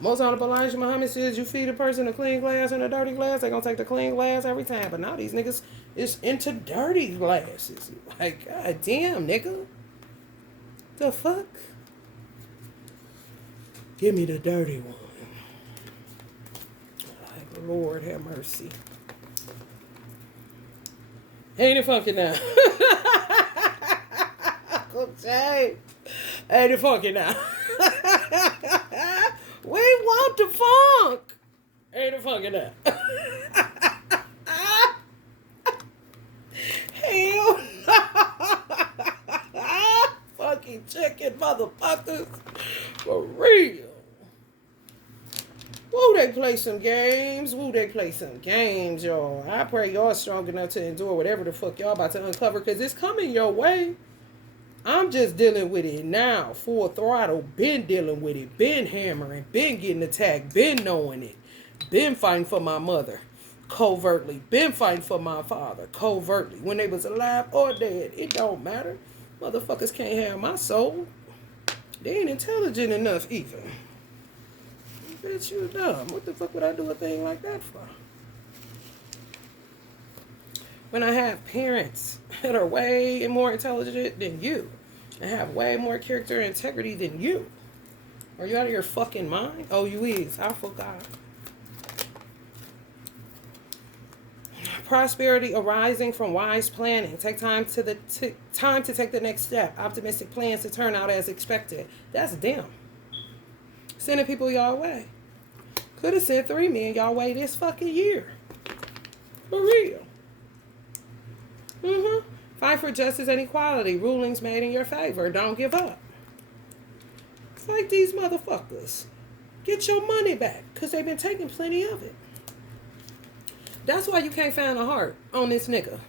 Most Honorable Elijah Muhammad says you feed a person a clean glass and a dirty glass, they gonna take the clean glass every time. But now these niggas is into dirty glasses. Like, god damn, nigga. The fuck? Give me the dirty one. Like, Lord have mercy. Ain't it funky now? Okay. Ain't it funky now? We want the funk. Ain't it funky now? Hell no. Fucking chicken motherfuckers. For real. Woo, they play some games. Woo, they play some games, y'all. I pray y'all strong enough to endure whatever the fuck y'all about to uncover, because it's coming your way. I'm just dealing with it now. Full throttle. Been dealing with it. Been hammering. Been getting attacked. Been knowing it. Been fighting for my mother. Covertly. Been fighting for my father. Covertly. When they was alive or dead. It don't matter. Motherfuckers can't have my soul. They ain't intelligent enough either. Bitch, you dumb. What the fuck would I do a thing like that for? When I have parents that are way more intelligent than you and have way more character and integrity than you. Are you out of your fucking mind? Oh, you is. I forgot. Prosperity arising from wise planning. Take time to take the next step. Optimistic plans to turn out as expected. That's them. Sending people y'all way. Could have sent 3 men y'all way this fucking year. For real. Fight for justice and equality. Rulings made in your favor. Don't give up. Fight these motherfuckers. Get your money back, because they've been taking plenty of it. That's why you can't find a heart on this nigga.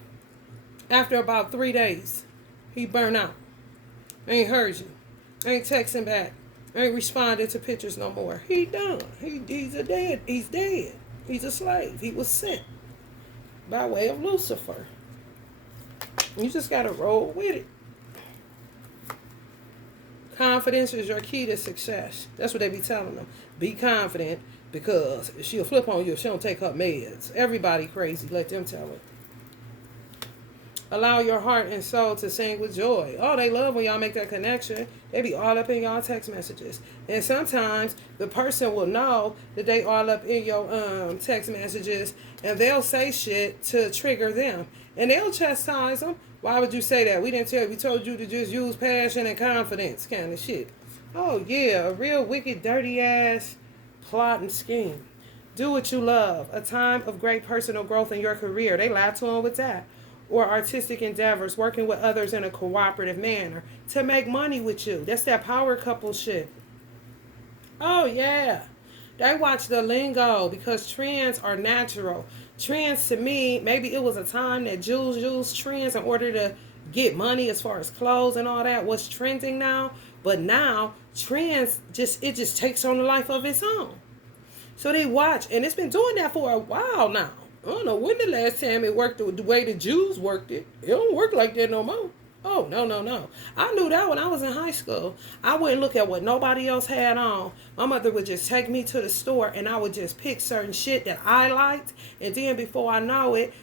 After about 3 days, he burnt out. Ain't heard you. Ain't texting back. Ain't responding to pictures no more. He done. He's dead. He's dead. He's a slave. He was sent by way of Lucifer. You just gotta roll with it. Confidence is your key to success. That's what they be telling them. Be confident, because she'll flip on you if she don't take her meds. Everybody crazy. Let them tell it. Allow your heart and soul to sing with joy. Oh, they love when y'all make that connection. They be all up in y'all text messages. And sometimes the person will know that they all up in your text messages, and they'll say shit to trigger them. And they'll chastise them. Why would you say that? We didn't tell you. We told you to just use passion and confidence kind of shit. Oh, yeah. A real wicked, dirty ass plot and scheme. Do what you love. A time of great personal growth in your career. They lie to them with that. Or artistic endeavors, working with others in a cooperative manner to make money with you. That's that power couple shit. Oh, yeah. They watch the lingo because trends are natural. Trends, to me, maybe it was a time that Jews used trends in order to get money as far as clothes and all that. What's trending now? But now, trends, it just takes on a life of its own. So they watch, and it's been doing that for a while now. I don't know when the last time it worked the way the Jews worked it. It don't work like that no more. Oh, no. I knew that when I was in high school. I wouldn't look at what nobody else had on. My mother would just take me to the store, and I would just pick certain shit that I liked. And then before I know it,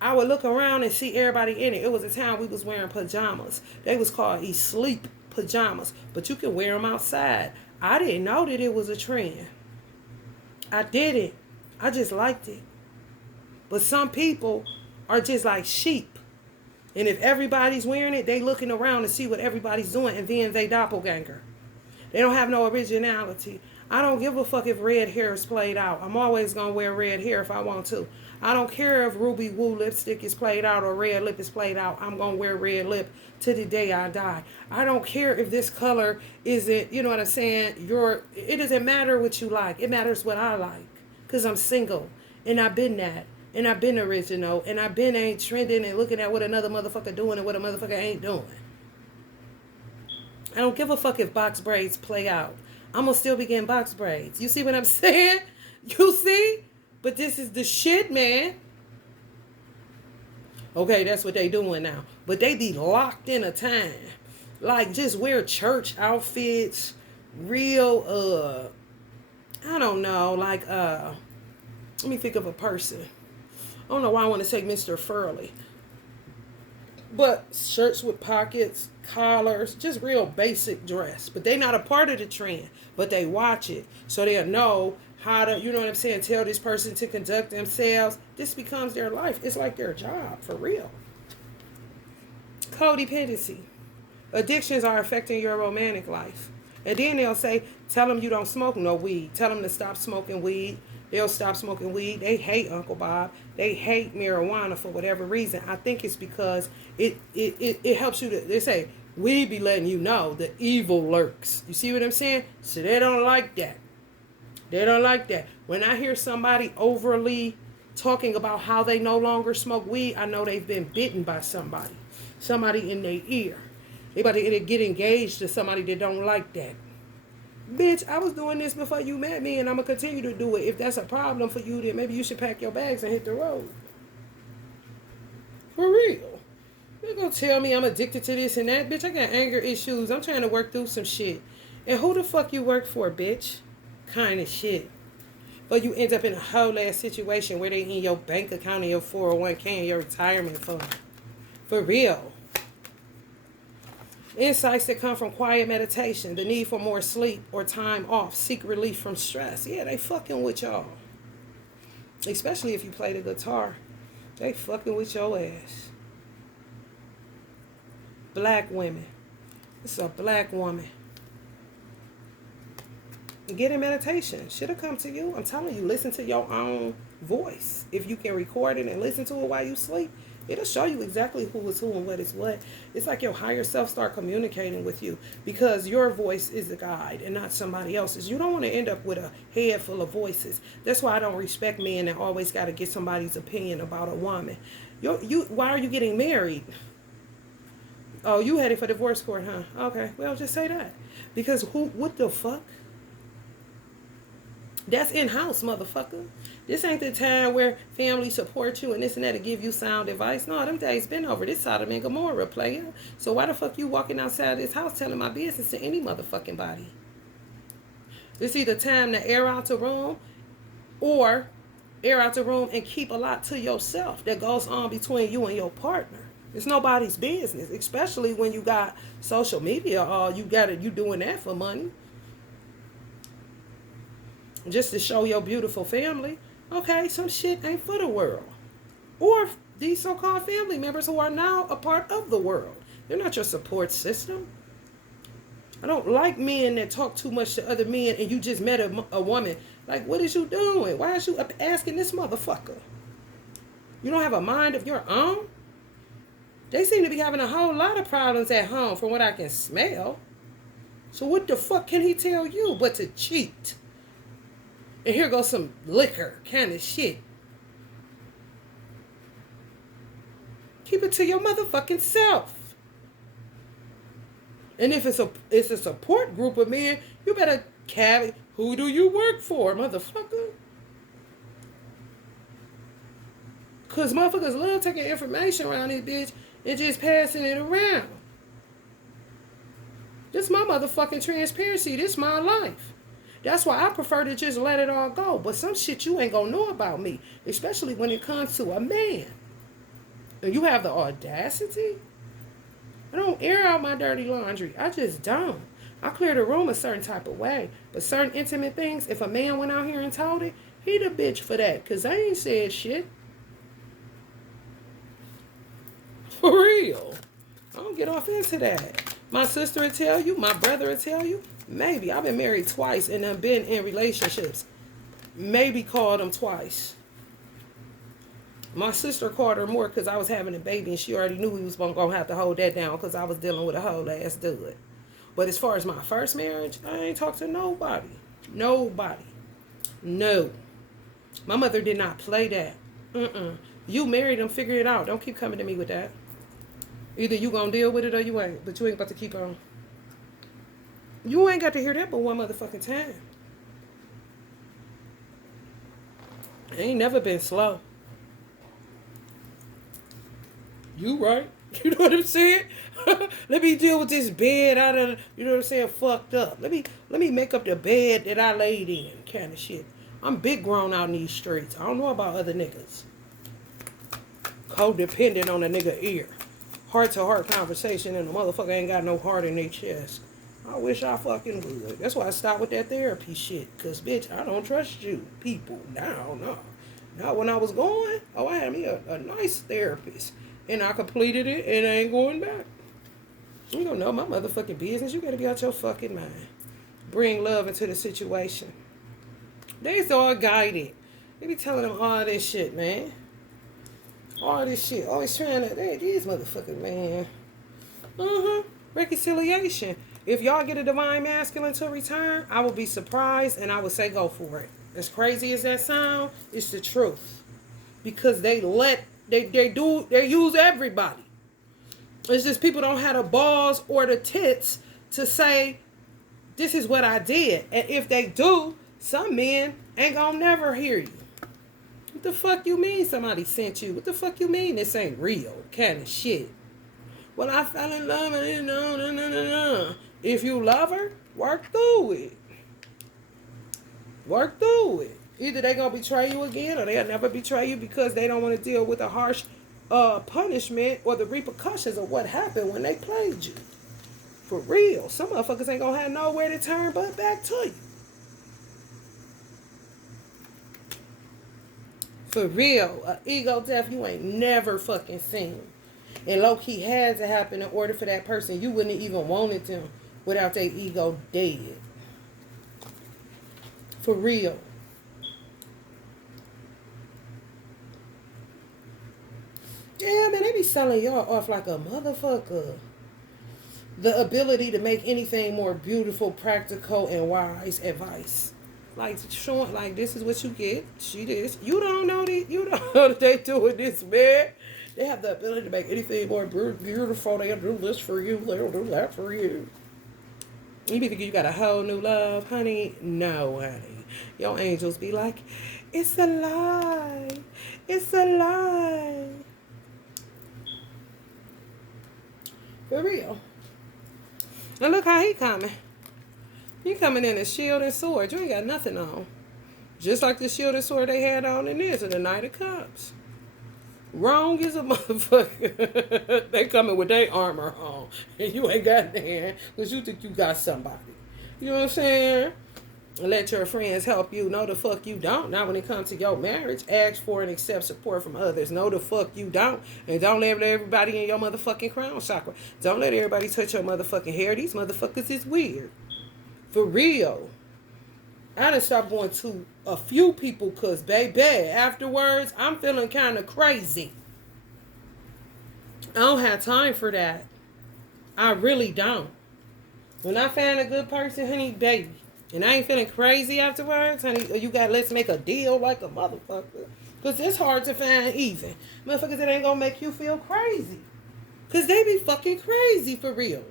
I would look around and see everybody in it. It was a time we was wearing pajamas. They was called sleep pajamas. But you can wear them outside. I didn't know that it was a trend. I didn't. I just liked it. But some people are just like sheep. And if everybody's wearing it, they looking around to see what everybody's doing, and then they doppelganger. They don't have no originality. I don't give a fuck if red hair is played out. I'm always going to wear red hair if I want to. I don't care if Ruby Woo lipstick is played out or red lip is played out. I'm going to wear red lip to the day I die. I don't care if this color isn't, you know what I'm saying? It doesn't matter what you like. It matters what I like. Because I'm single. And I've been that. And I've been original, and I've been ain't trending and looking at what another motherfucker doing and what a motherfucker ain't doing. I don't give a fuck if box braids play out. I'm going to still be getting box braids. You see what I'm saying? You see? But this is the shit, man. Okay, that's what they doing now. But they be locked in a time. Like, just wear church outfits. Real, I don't know, like, let me think of a person. I don't know why I want to take Mr. Furley. But shirts with pockets, collars, just real basic dress. But they not a part of the trend, but they watch it. So they'll know how to, you know what I'm saying, tell this person to conduct themselves. This becomes their life. It's like their job, for real. Codependency. Addictions are affecting your romantic life. And then they'll say, tell them you don't smoke no weed. Tell them to stop smoking weed. They'll stop smoking weed. They hate Uncle Bob. They hate marijuana for whatever reason. I think it's because it helps you to, they say, we be letting you know the evil lurks. You see what I'm saying? So they don't like that. They don't like that. When I hear somebody overly talking about how they no longer smoke weed, I know they've been bitten by somebody. Somebody in their ear. They about to get engaged to somebody that don't like that. Bitch, I was doing this before you met me, and I'm going to continue to do it. If that's a problem for you, then maybe you should pack your bags and hit the road. For real. You're going to tell me I'm addicted to this and that? Bitch, I got anger issues. I'm trying to work through some shit. And who the fuck you work for, bitch? Kind of shit. But you end up in a whole ass situation where they in your bank account and your 401k and your retirement fund. For real. Insights that come from quiet meditation, the need for more sleep or time off, seek relief from stress. Yeah, they fucking with y'all. Especially if you play the guitar. They fucking with your ass. Black women. It's a black woman. Get in meditation. Should have come to you. I'm telling you, listen to your own voice. If you can record it and listen to it while you sleep, it'll show you exactly who is who and what is what. It's like your higher self start communicating with you because your voice is the guide and not somebody else's. You don't want to end up with a head full of voices. That's why I don't respect men that always got to get somebody's opinion about a woman. Why are you getting married? Oh, you headed for divorce court, huh? Okay, well, just say that. Because what the fuck? That's in-house, motherfucker. This ain't the time where family support you and this and that to give you sound advice. No, them days been over. This Sodom and Gomorrah, player. So why the fuck you walking outside this house telling my business to any motherfucking body? It's either time to air out the room or air out the room and keep a lot to yourself that goes on between you and your partner. It's nobody's business, especially when you got social media. You doing that for money. Just to show your beautiful family. Okay, some shit ain't for the world. Or these so-called family members who are now a part of the world. They're not your support system. I don't like men that talk too much to other men and you just met a woman. Like, what is you doing? Why is you up asking this motherfucker? You don't have a mind of your own? They seem to be having a whole lot of problems at home from what I can smell. So what the fuck can he tell you but to cheat? And here goes some liquor kind of shit. Keep it to your motherfucking self. And if it's a support group of men, you better carry. Who do you work for, motherfucker? Because motherfuckers love taking information around this bitch and just passing it around. This my motherfucking transparency. This my life. That's why I prefer to just let it all go. But some shit you ain't gonna know about me, especially when it comes to a man. And you have the audacity? I don't air out my dirty laundry. I just don't. I clear the room a certain type of way. But certain intimate things, if a man went out here and told it, he the bitch for that. Because I ain't said shit. For real. I don't get off into that. My sister will tell you. My brother will tell you. Maybe. I've been married twice and I've been in relationships. Maybe called them twice. My sister called her more because I was having a baby and she already knew we was going to have to hold that down because I was dealing with a whole ass dude. But as far as my first marriage, I ain't talked to nobody. Nobody. No. My mother did not play that. You married them, figure it out. Don't keep coming to me with that. Either you going to deal with it or you ain't. But you ain't about to keep on. You ain't got to hear that but one motherfucking time. I ain't never been slow. You right. You know what I'm saying? Let me deal with this bed out of, you know what I'm saying, fucked up. Let me make up the bed that I laid in, kind of shit. I'm big grown out in these streets. I don't know about other niggas. Codependent on a nigga ear. heart-to-heart conversation and the motherfucker ain't got no heart in their chest. I wish I fucking would. That's why I stopped with that therapy shit. Because, bitch, I don't trust you people. No. Not when I was going. Oh, I had me a nice therapist. And I completed it and I ain't going back. You don't know my motherfucking business. You gotta be out your fucking mind. Bring love into the situation. They's all guided. They be telling them all this shit, man. All this shit. Always trying to, these motherfuckers, man. Reconciliation. If y'all get a divine masculine to return, I will be surprised and I would say go for it. As crazy as that sound, it's the truth. Because they use everybody. It's just people don't have the balls or the tits to say, this is what I did. And if they do, some men ain't gonna never hear you. What the fuck you mean somebody sent you? What the fuck you mean this ain't real? Kind of shit. Well, I fell in love and no. If you love her, work through it. Work through it. Either they gonna betray you again or they'll never betray you because they don't want to deal with a harsh punishment or the repercussions of what happened when they played you. For real. Some motherfuckers ain't gonna have nowhere to turn but back to you. For real. Ego death you ain't never fucking seen. And low-key had to happen in order for that person. You wouldn't even wanted them without their ego dead. For real. Yeah, man, they be selling y'all off like a motherfucker. The ability to make anything more beautiful, practical, and wise advice. Like showing, like this is what you get. She this. You don't know that. You don't know that they doing this, man. They have the ability to make anything more beautiful. They'll do this for you. They'll do that for you. You be thinking you got a whole new love, honey? No, honey. Your angels be like, it's a lie. It's a lie. For real. And look how he coming. He coming in a shield and sword. You ain't got nothing on. Just like the shield and sword they had on in this in the Knight of Cups. Wrong is a motherfucker. They coming with their armor on. And you ain't got there because you think you got somebody. You know what I'm saying? Let your friends help you. No, the fuck you don't. Now when it comes to your marriage, ask for and accept support from others. No, the fuck you don't. And don't let everybody in your motherfucking crown chakra. Don't let everybody touch your motherfucking hair. These motherfuckers is weird. For real. I done stopped going to a few people because, baby, afterwards, I'm feeling kind of crazy. I don't have time for that. I really don't. When I find a good person, honey, baby, and I ain't feeling crazy afterwards, honey, you got let's make a deal like a motherfucker. Because it's hard to find even. Motherfuckers that ain't going to make you feel crazy. Because they be fucking crazy for real.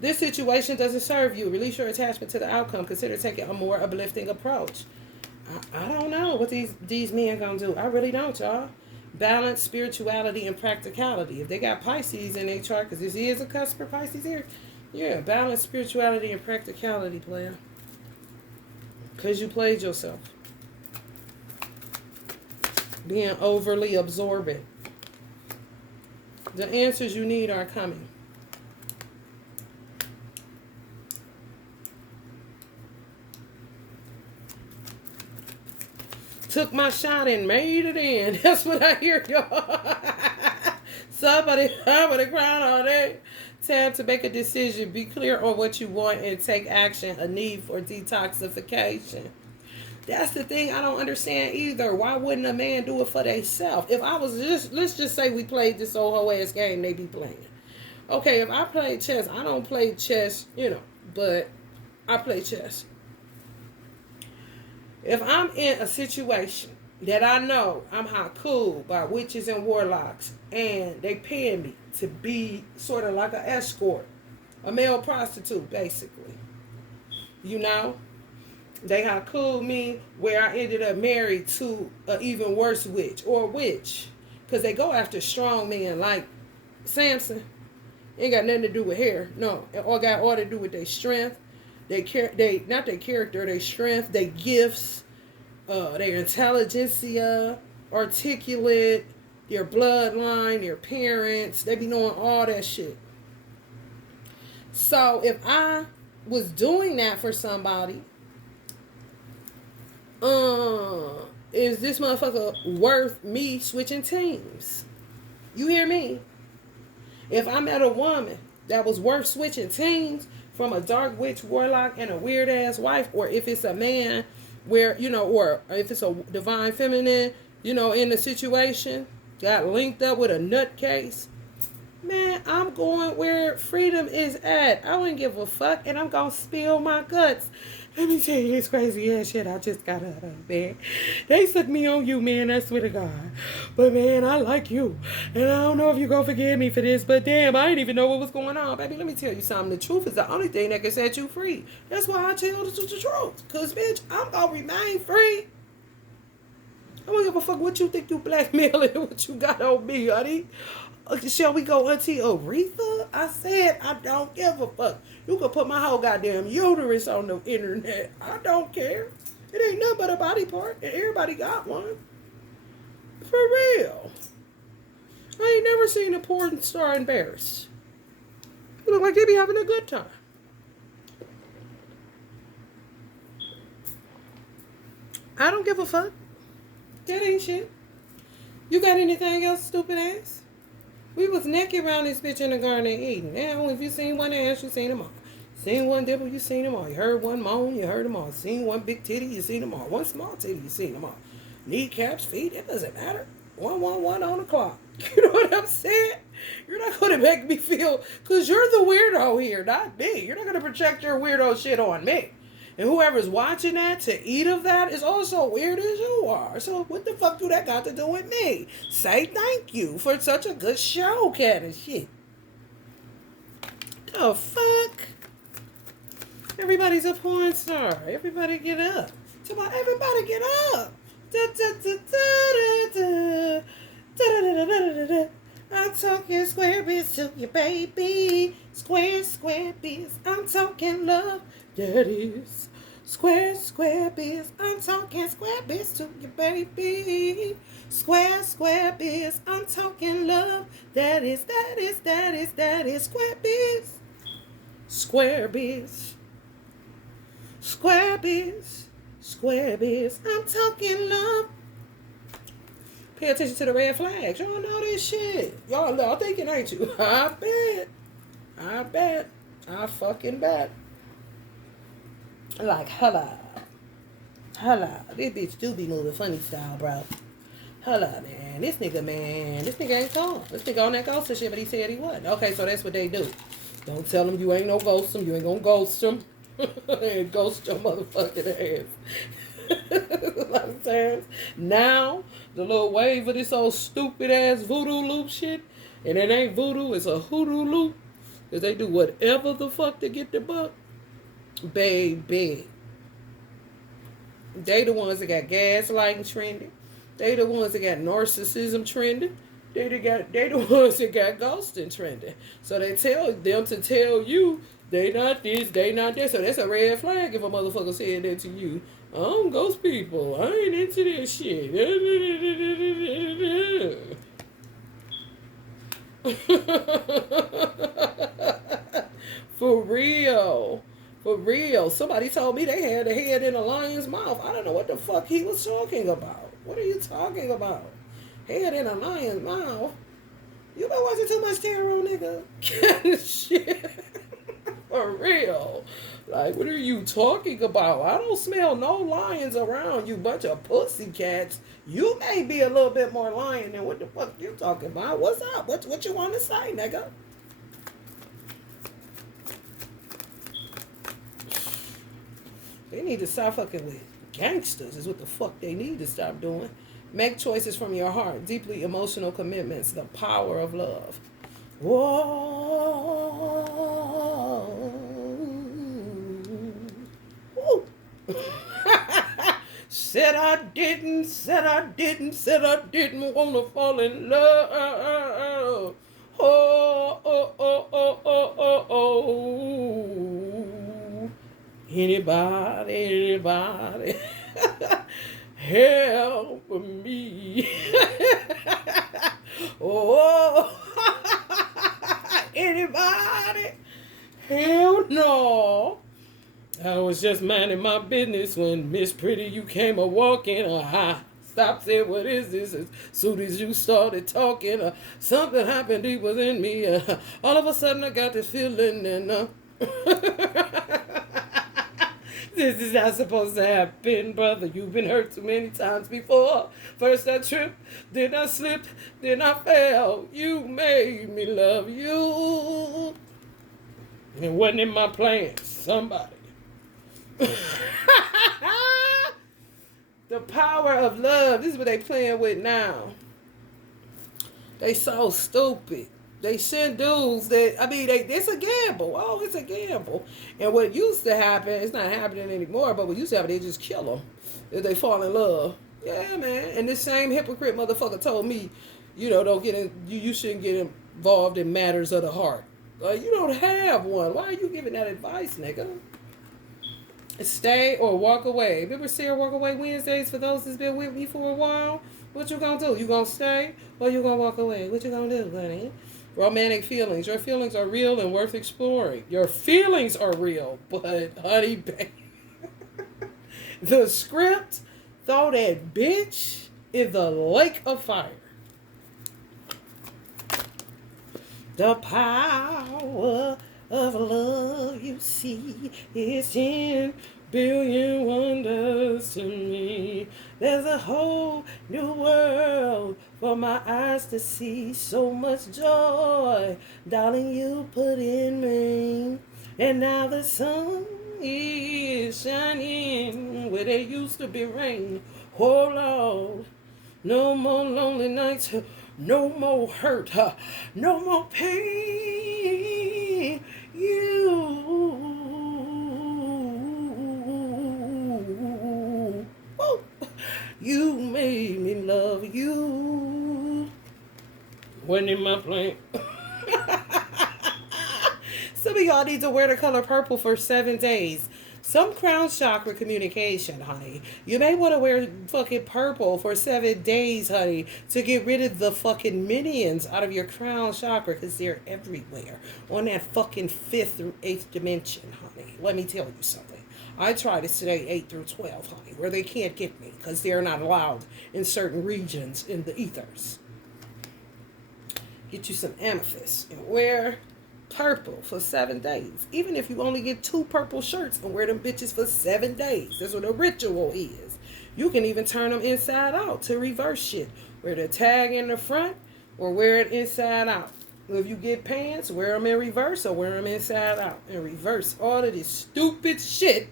This situation doesn't serve you. Release your attachment to the outcome. Consider taking a more uplifting approach. I don't know what these men gonna do. I really don't, y'all. Balance spirituality and practicality. If they got Pisces in their chart, because this is a Cusper Pisces here, yeah, balance spirituality and practicality, player. Because you played yourself. Being overly absorbent. The answers you need are coming. Took my shot and made it in. That's what I hear, y'all. Somebody crying all day. Time to make a decision. Be clear on what you want and take action. A need for detoxification. That's the thing I don't understand either. Why wouldn't a man do it for themselves? If I was let's just say we played this old whole ass game they be playing. Okay, if I play chess, I don't play chess, but I play chess. If I'm in a situation that I know I'm cool by witches and warlocks and they paying me to be sort of like an escort, a male prostitute basically, they cool me where I ended up married to an even worse witch or witch because they go after strong men like Samson. Ain't got nothing to do with hair, no. It all got all to do with their strength. Not their character, their strength, their gifts, their intelligentsia, articulate, your bloodline, your parents. They be knowing all that shit. So if I was doing that for somebody, is this motherfucker worth me switching teams? You hear me? If I met a woman that was worth switching teams from a dark witch warlock and a weird ass wife, or if it's a man where, or if it's a divine feminine, in the situation, got linked up with a nutcase, man, I'm going where freedom is at. I wouldn't give a fuck, and I'm gonna spill my guts. Let me tell you this crazy ass shit I just got out of, man. They suck me on you, man, I swear to God. But, man, I like you. And I don't know if you gonna forgive me for this, but damn, I didn't even know what was going on. Baby, let me tell you something. The truth is the only thing that can set you free. That's why I tell the truth. Because, bitch, I'm gonna remain free. I don't give a fuck what you think you blackmailing and what you got on me, honey. Shall we go Auntie Aretha? I said I don't give a fuck. You could put my whole goddamn uterus on the internet. I don't care. It ain't nothing but a body part, and everybody got one. For real. I ain't never seen a porn star embarrassed. You look like they be having a good time. I don't give a fuck. That ain't shit. You got anything else, stupid ass? We was naked around this bitch in the Garden of Eden. Now, if you seen one ass, you seen them all. Seen one dimple, you seen them all. You heard one moan, you heard them all. Seen one big titty, you seen them all. One small titty, you seen them all. Kneecaps, feet, it doesn't matter. 111 on the clock. You know what I'm saying? You're not going to make me feel, because you're the weirdo here, not me. You're not going to project your weirdo shit on me. And whoever's watching that to eat of that is also weird as you are. So what the fuck do that got to do with me? Say thank you for such a good show, kind of shit. The fuck? Everybody's a porn star. Everybody get up. Everybody get up. I'm talking square biz to you, baby. Square biz. I'm talking love. That is square biz. I'm talking square biz to you, baby. Square biz. I'm talking love. That is square biz. Square biz. Square biz. Square biz. I'm talking love. Pay attention to the red flags. Y'all know this shit. Y'all thinking, ain't you? I bet. I fucking bet. Like, holla. This bitch do be moving funny style, bro. Holla, man. This nigga ain't calm. This nigga on that ghost and shit, but he said he wasn't. Okay, so that's what they do. Don't tell him you ain't no ghost him. You ain't gonna ghost him. And ghost your motherfucking ass. A lot of times. Now, the little wave of this old stupid ass voodoo loop shit, and it ain't voodoo, it's a hoodoo loop, because they do whatever the fuck to get the buck. Baby. They the ones that got gaslighting trending. They the ones that got narcissism trending. They the ones that got ghosting trending. So they tell them to tell you they not this, they not that. So that's a red flag if a motherfucker said that to you. I don't ghost people. I ain't into this shit. For real. For real. Somebody told me they had a head in a lion's mouth. I don't know what the fuck he was talking about. What are you talking about? Head in a lion's mouth? You been watching too much tarot, nigga? Shit. For real. Like, what are you talking about? I don't smell no lions around, you bunch of pussycats. You may be a little bit more lion than what the fuck you talking about. What's up? What you want to say, nigga? They need to stop fucking with gangsters is what the fuck they need to stop doing. Make choices from your heart. Deeply emotional commitments. The power of love. Whoa. Woo. Said I didn't want to fall in love. Oh. Anybody help me. Oh, anybody? Hell no. I was just minding my business when Miss Pretty you came a walking. I stopped saying, what is this? As soon as you started talking, something happened deep within me. All of a sudden I got this feeling and this is not supposed to happen, brother. You've been hurt too many times before. First I tripped, then I slipped, then I fell. You made me love you. It wasn't in my plans. Somebody. The power of love. This is what they playing with now. They so stupid. They send dudes that, it's a gamble. Oh, it's a gamble. And what used to happen, it's not happening anymore, but what used to happen, they just kill them if they fall in love. Yeah, man. And this same hypocrite motherfucker told me, don't get in, you shouldn't get involved in matters of the heart. You don't have one. Why are you giving that advice, nigga? Stay or walk away. Remember Sarah Walk Away Wednesdays for those that's been with me for a while? What you gonna do? You gonna stay or you gonna walk away? What you gonna do, honey? Romantic feelings. Your feelings are real and worth exploring. Your feelings are real, but honey, baby. The script, throw that bitch in the lake of fire. The power of love, you see, is 10 billion wonders to me. There's a whole new world for my eyes to see. So much joy, darling, you put in me. And now the sun is shining where there used to be rain. Oh Lord, no more lonely nights, no more hurt, no more pain. You made me love you. Wasn't in my plan. Some of y'all need to wear the color purple for 7 days. Some crown chakra communication, honey. You may want to wear fucking purple for 7 days, honey, to get rid of the fucking minions out of your crown chakra, because they're everywhere on that fucking 5th through 8th dimension, honey. Let me tell you something. I try to stay 8 through 12, honey, where they can't get me, because they're not allowed in certain regions in the ethers. Get you some amethyst and wear purple for 7 days. Even if you only get 2 purple shirts and wear them bitches for 7 days. That's what a ritual is. You can even turn them inside out to reverse shit. Wear the tag in the front or wear it inside out. If you get pants, wear them in reverse or wear them inside out. And reverse all of this stupid shit.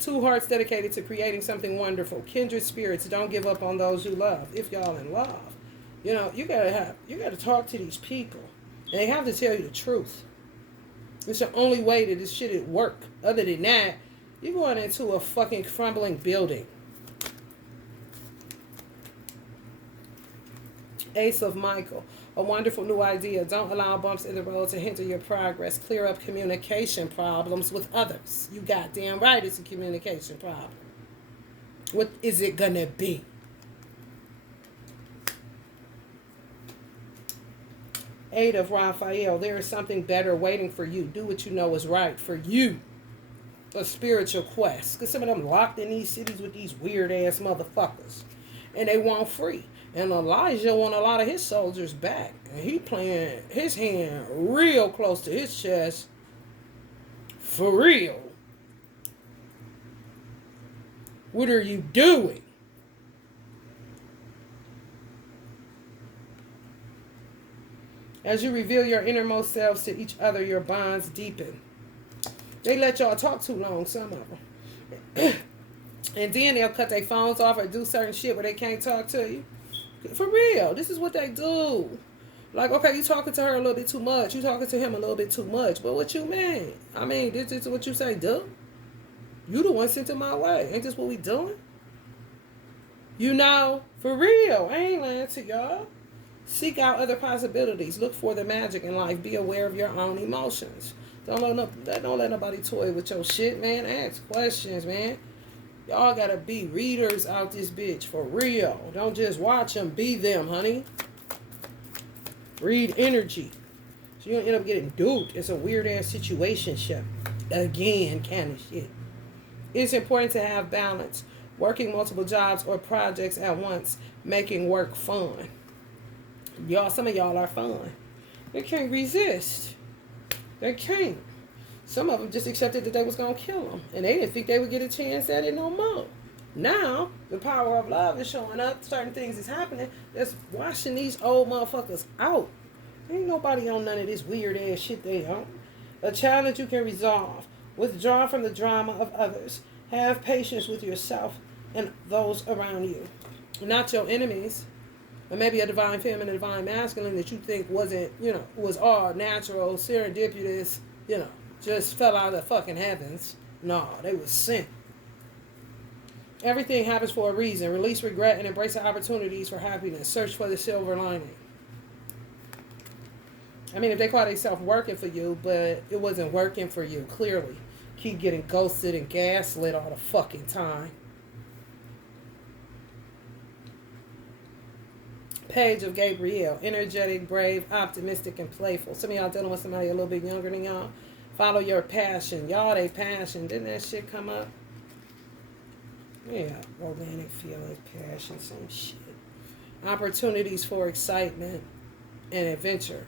Two hearts dedicated to creating something wonderful. Kindred spirits, don't give up on those you love. If y'all in love, you gotta talk to these people, and they have to tell you the truth. It's the only way that this shit would work. Other than that, you're going into a fucking crumbling building. Ace of Michael, a wonderful new idea. Don't allow bumps in the road to hinder your progress. Clear up communication problems with others. You goddamn right it's a communication problem. What is it gonna be? Eight of Raphael, there is something better waiting for you. Do what you know is right for you. A spiritual quest. Because some of them locked in these cities with these weird ass motherfuckers. And they want free. And Elijah want a lot of his soldiers back. And he playing his hand real close to his chest. For real. What are you doing? As you reveal your innermost selves to each other, your bonds deepen. They let y'all talk too long, some of them. And then they'll cut their phones off or do certain shit where they can't talk to you. For real, this is what they do. Like, okay, you talking to her a little bit too much. You talking to him a little bit too much. But what you mean? I mean, this is what you say, do. You the one sent it my way. Ain't this what we doing? For real. I ain't lying to y'all. Seek out other possibilities. Look for the magic in life. Be aware of your own emotions. Don't let nobody toy with your shit, man. Ask questions, man. Y'all gotta be readers out this bitch, for real. Don't just watch them, be them, honey. Read energy. So you don't end up getting duped. It's a weird ass situation ship. Again, kind of shit. It's important to have balance. Working multiple jobs or projects at once, making work fun. Y'all, some of y'all are fun. They can't resist. They can't. Some of them just accepted that they was going to kill them. And they didn't think they would get a chance at it no more. Now, the power of love is showing up. Certain things is happening. That's washing these old motherfuckers out. Ain't nobody on none of this weird ass shit they on. A challenge you can resolve. Withdraw from the drama of others. Have patience with yourself and those around you. Not your enemies. Or maybe a divine feminine, a divine masculine that you think wasn't, was all natural, serendipitous, just fell out of the fucking heavens. No, they was sent. Everything happens for a reason. Release regret and embrace the opportunities for happiness. Search for the silver lining. I mean, if they call themselves working for you, but it wasn't working for you, clearly. Keep getting ghosted and gaslit all the fucking time. Page of Gabriel. Energetic, brave, optimistic, and playful. Some of y'all dealing with somebody a little bit younger than y'all. Follow your passion. Y'all, they passion. Didn't that shit come up? Yeah, romantic feelings, passion, same shit. Opportunities for excitement and adventure.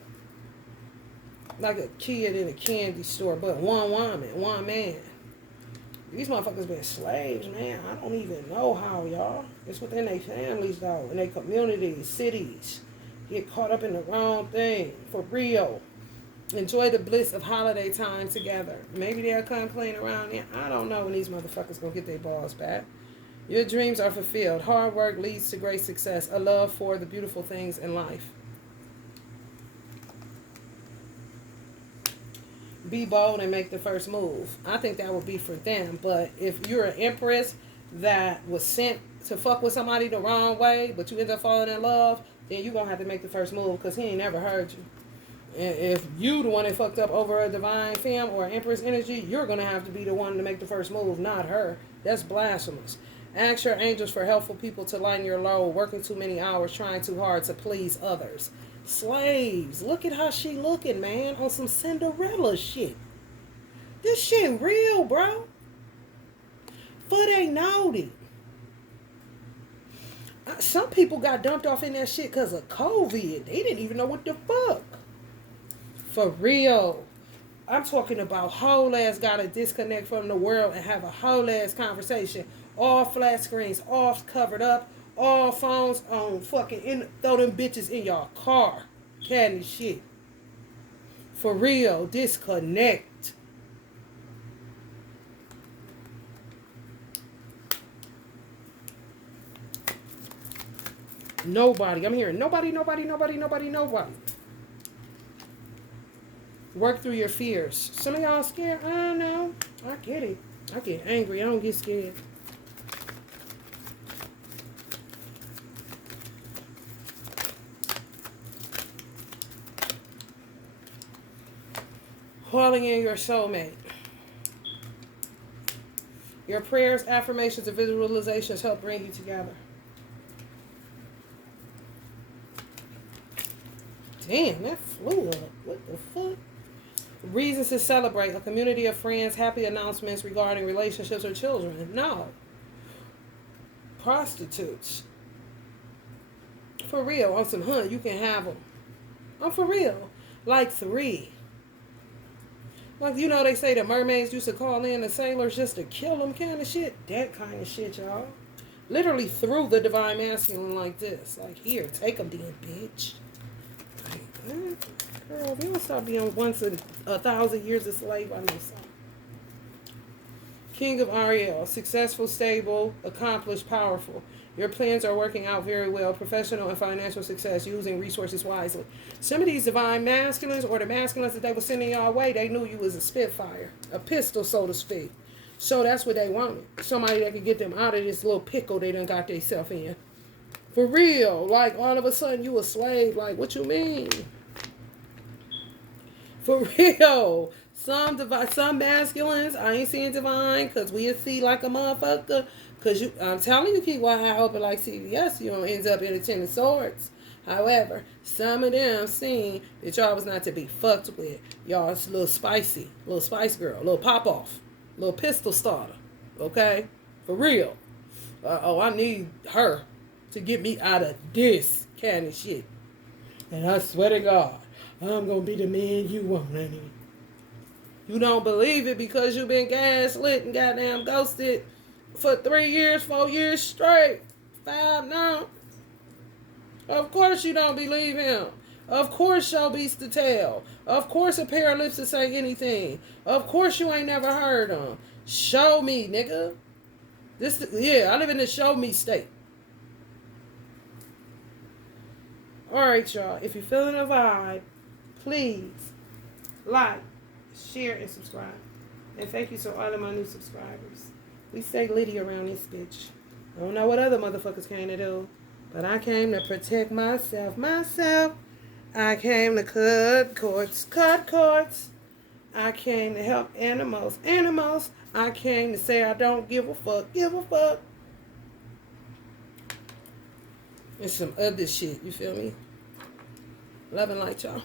Like a kid in a candy store, but one woman, one man. These motherfuckers been slaves, man. I don't even know how, y'all. It's within their families, though, in their communities, cities. Get caught up in the wrong thing, for real. Enjoy the bliss of holiday time together. Maybe they'll come playing around there. I don't know when these motherfuckers gonna get their balls back. Your dreams are fulfilled. Hard work leads to great success. A love for the beautiful things in life. Be bold and make the first move. I think that would be for them. But if you're an empress that was sent to fuck with somebody the wrong way, but you end up falling in love, then you're going to have to make the first move because he ain't never heard you. And if you the one that fucked up over a divine femme or empress energy, you're going to have to be the one to make the first move, not her. That's blasphemous. Ask your angels for helpful people to lighten your load, working too many hours, trying too hard to please others. Slaves, look at how she looking, man, on some Cinderella shit. This shit real, bro. For they naughty. Some people got dumped off in that shit because of COVID. They didn't even know what the fuck. For real. I'm talking about whole ass gotta disconnect from the world and have a whole ass conversation. All flat screens, all covered up. All phones on fucking, throw them bitches in your car. Candy shit. For real, disconnect. Nobody. I'm hearing nobody. Work through your fears. Some of y'all scared. I don't know. I get it. I get angry. I don't get scared. Calling in your soulmate. Your prayers, affirmations, and visualizations help bring you together. Damn, that flew up. What the fuck? Reasons to celebrate. A community of friends, happy announcements regarding relationships or children. No. Prostitutes. For real. On some hunt, you can have them. I'm for real. Like 3. Like, they say the mermaids used to call in the sailors just to kill them kind of shit. That kind of shit, y'all. Literally threw the divine masculine like this. Like, here, take them then, bitch. Like, girl, if you don't stop being once in 1,000 years a slave, I know something. King of Ariel. Successful, stable, accomplished, powerful. Your plans are working out very well. Professional and financial success, using resources wisely. Some of these divine masculines or the masculines that they were sending y'all way, they knew you was a spitfire. A pistol, so to speak. So that's what they wanted. Somebody that could get them out of this little pickle they done got themselves in. For real. Like, all of a sudden, you a slave. Like, what you mean? For real. Some masculines, I ain't seeing divine, because we'll see like a motherfucker. Because I'm telling you, keep one eye open like CVS, you don't end up in the Ten of Swords. However, some of them seen that y'all was not to be fucked with. Y'all's a little spicy, little spice girl, little pop off, little pistol starter. Okay? For real. I need her to get me out of this kind of shit. And I swear to God, I'm going to be the man you want, honey. You don't believe it because you've been gaslit and goddamn ghosted for 3 years, 4 years straight. 5 now. Of course you don't believe him. Of course show beats the tail. Of course a pair of lips to say anything. Of course you ain't never heard him. Show me, nigga. I live in the show me state. Alright, y'all. If you're feeling a vibe, please like, share, and subscribe. And thank you to all of my new subscribers. We stay litty around this bitch. I don't know what other motherfuckers came to do, but I came to protect myself. I came to cut cords. I came to help animals. I came to say I don't give a fuck. And some other shit, you feel me? Love and light, y'all.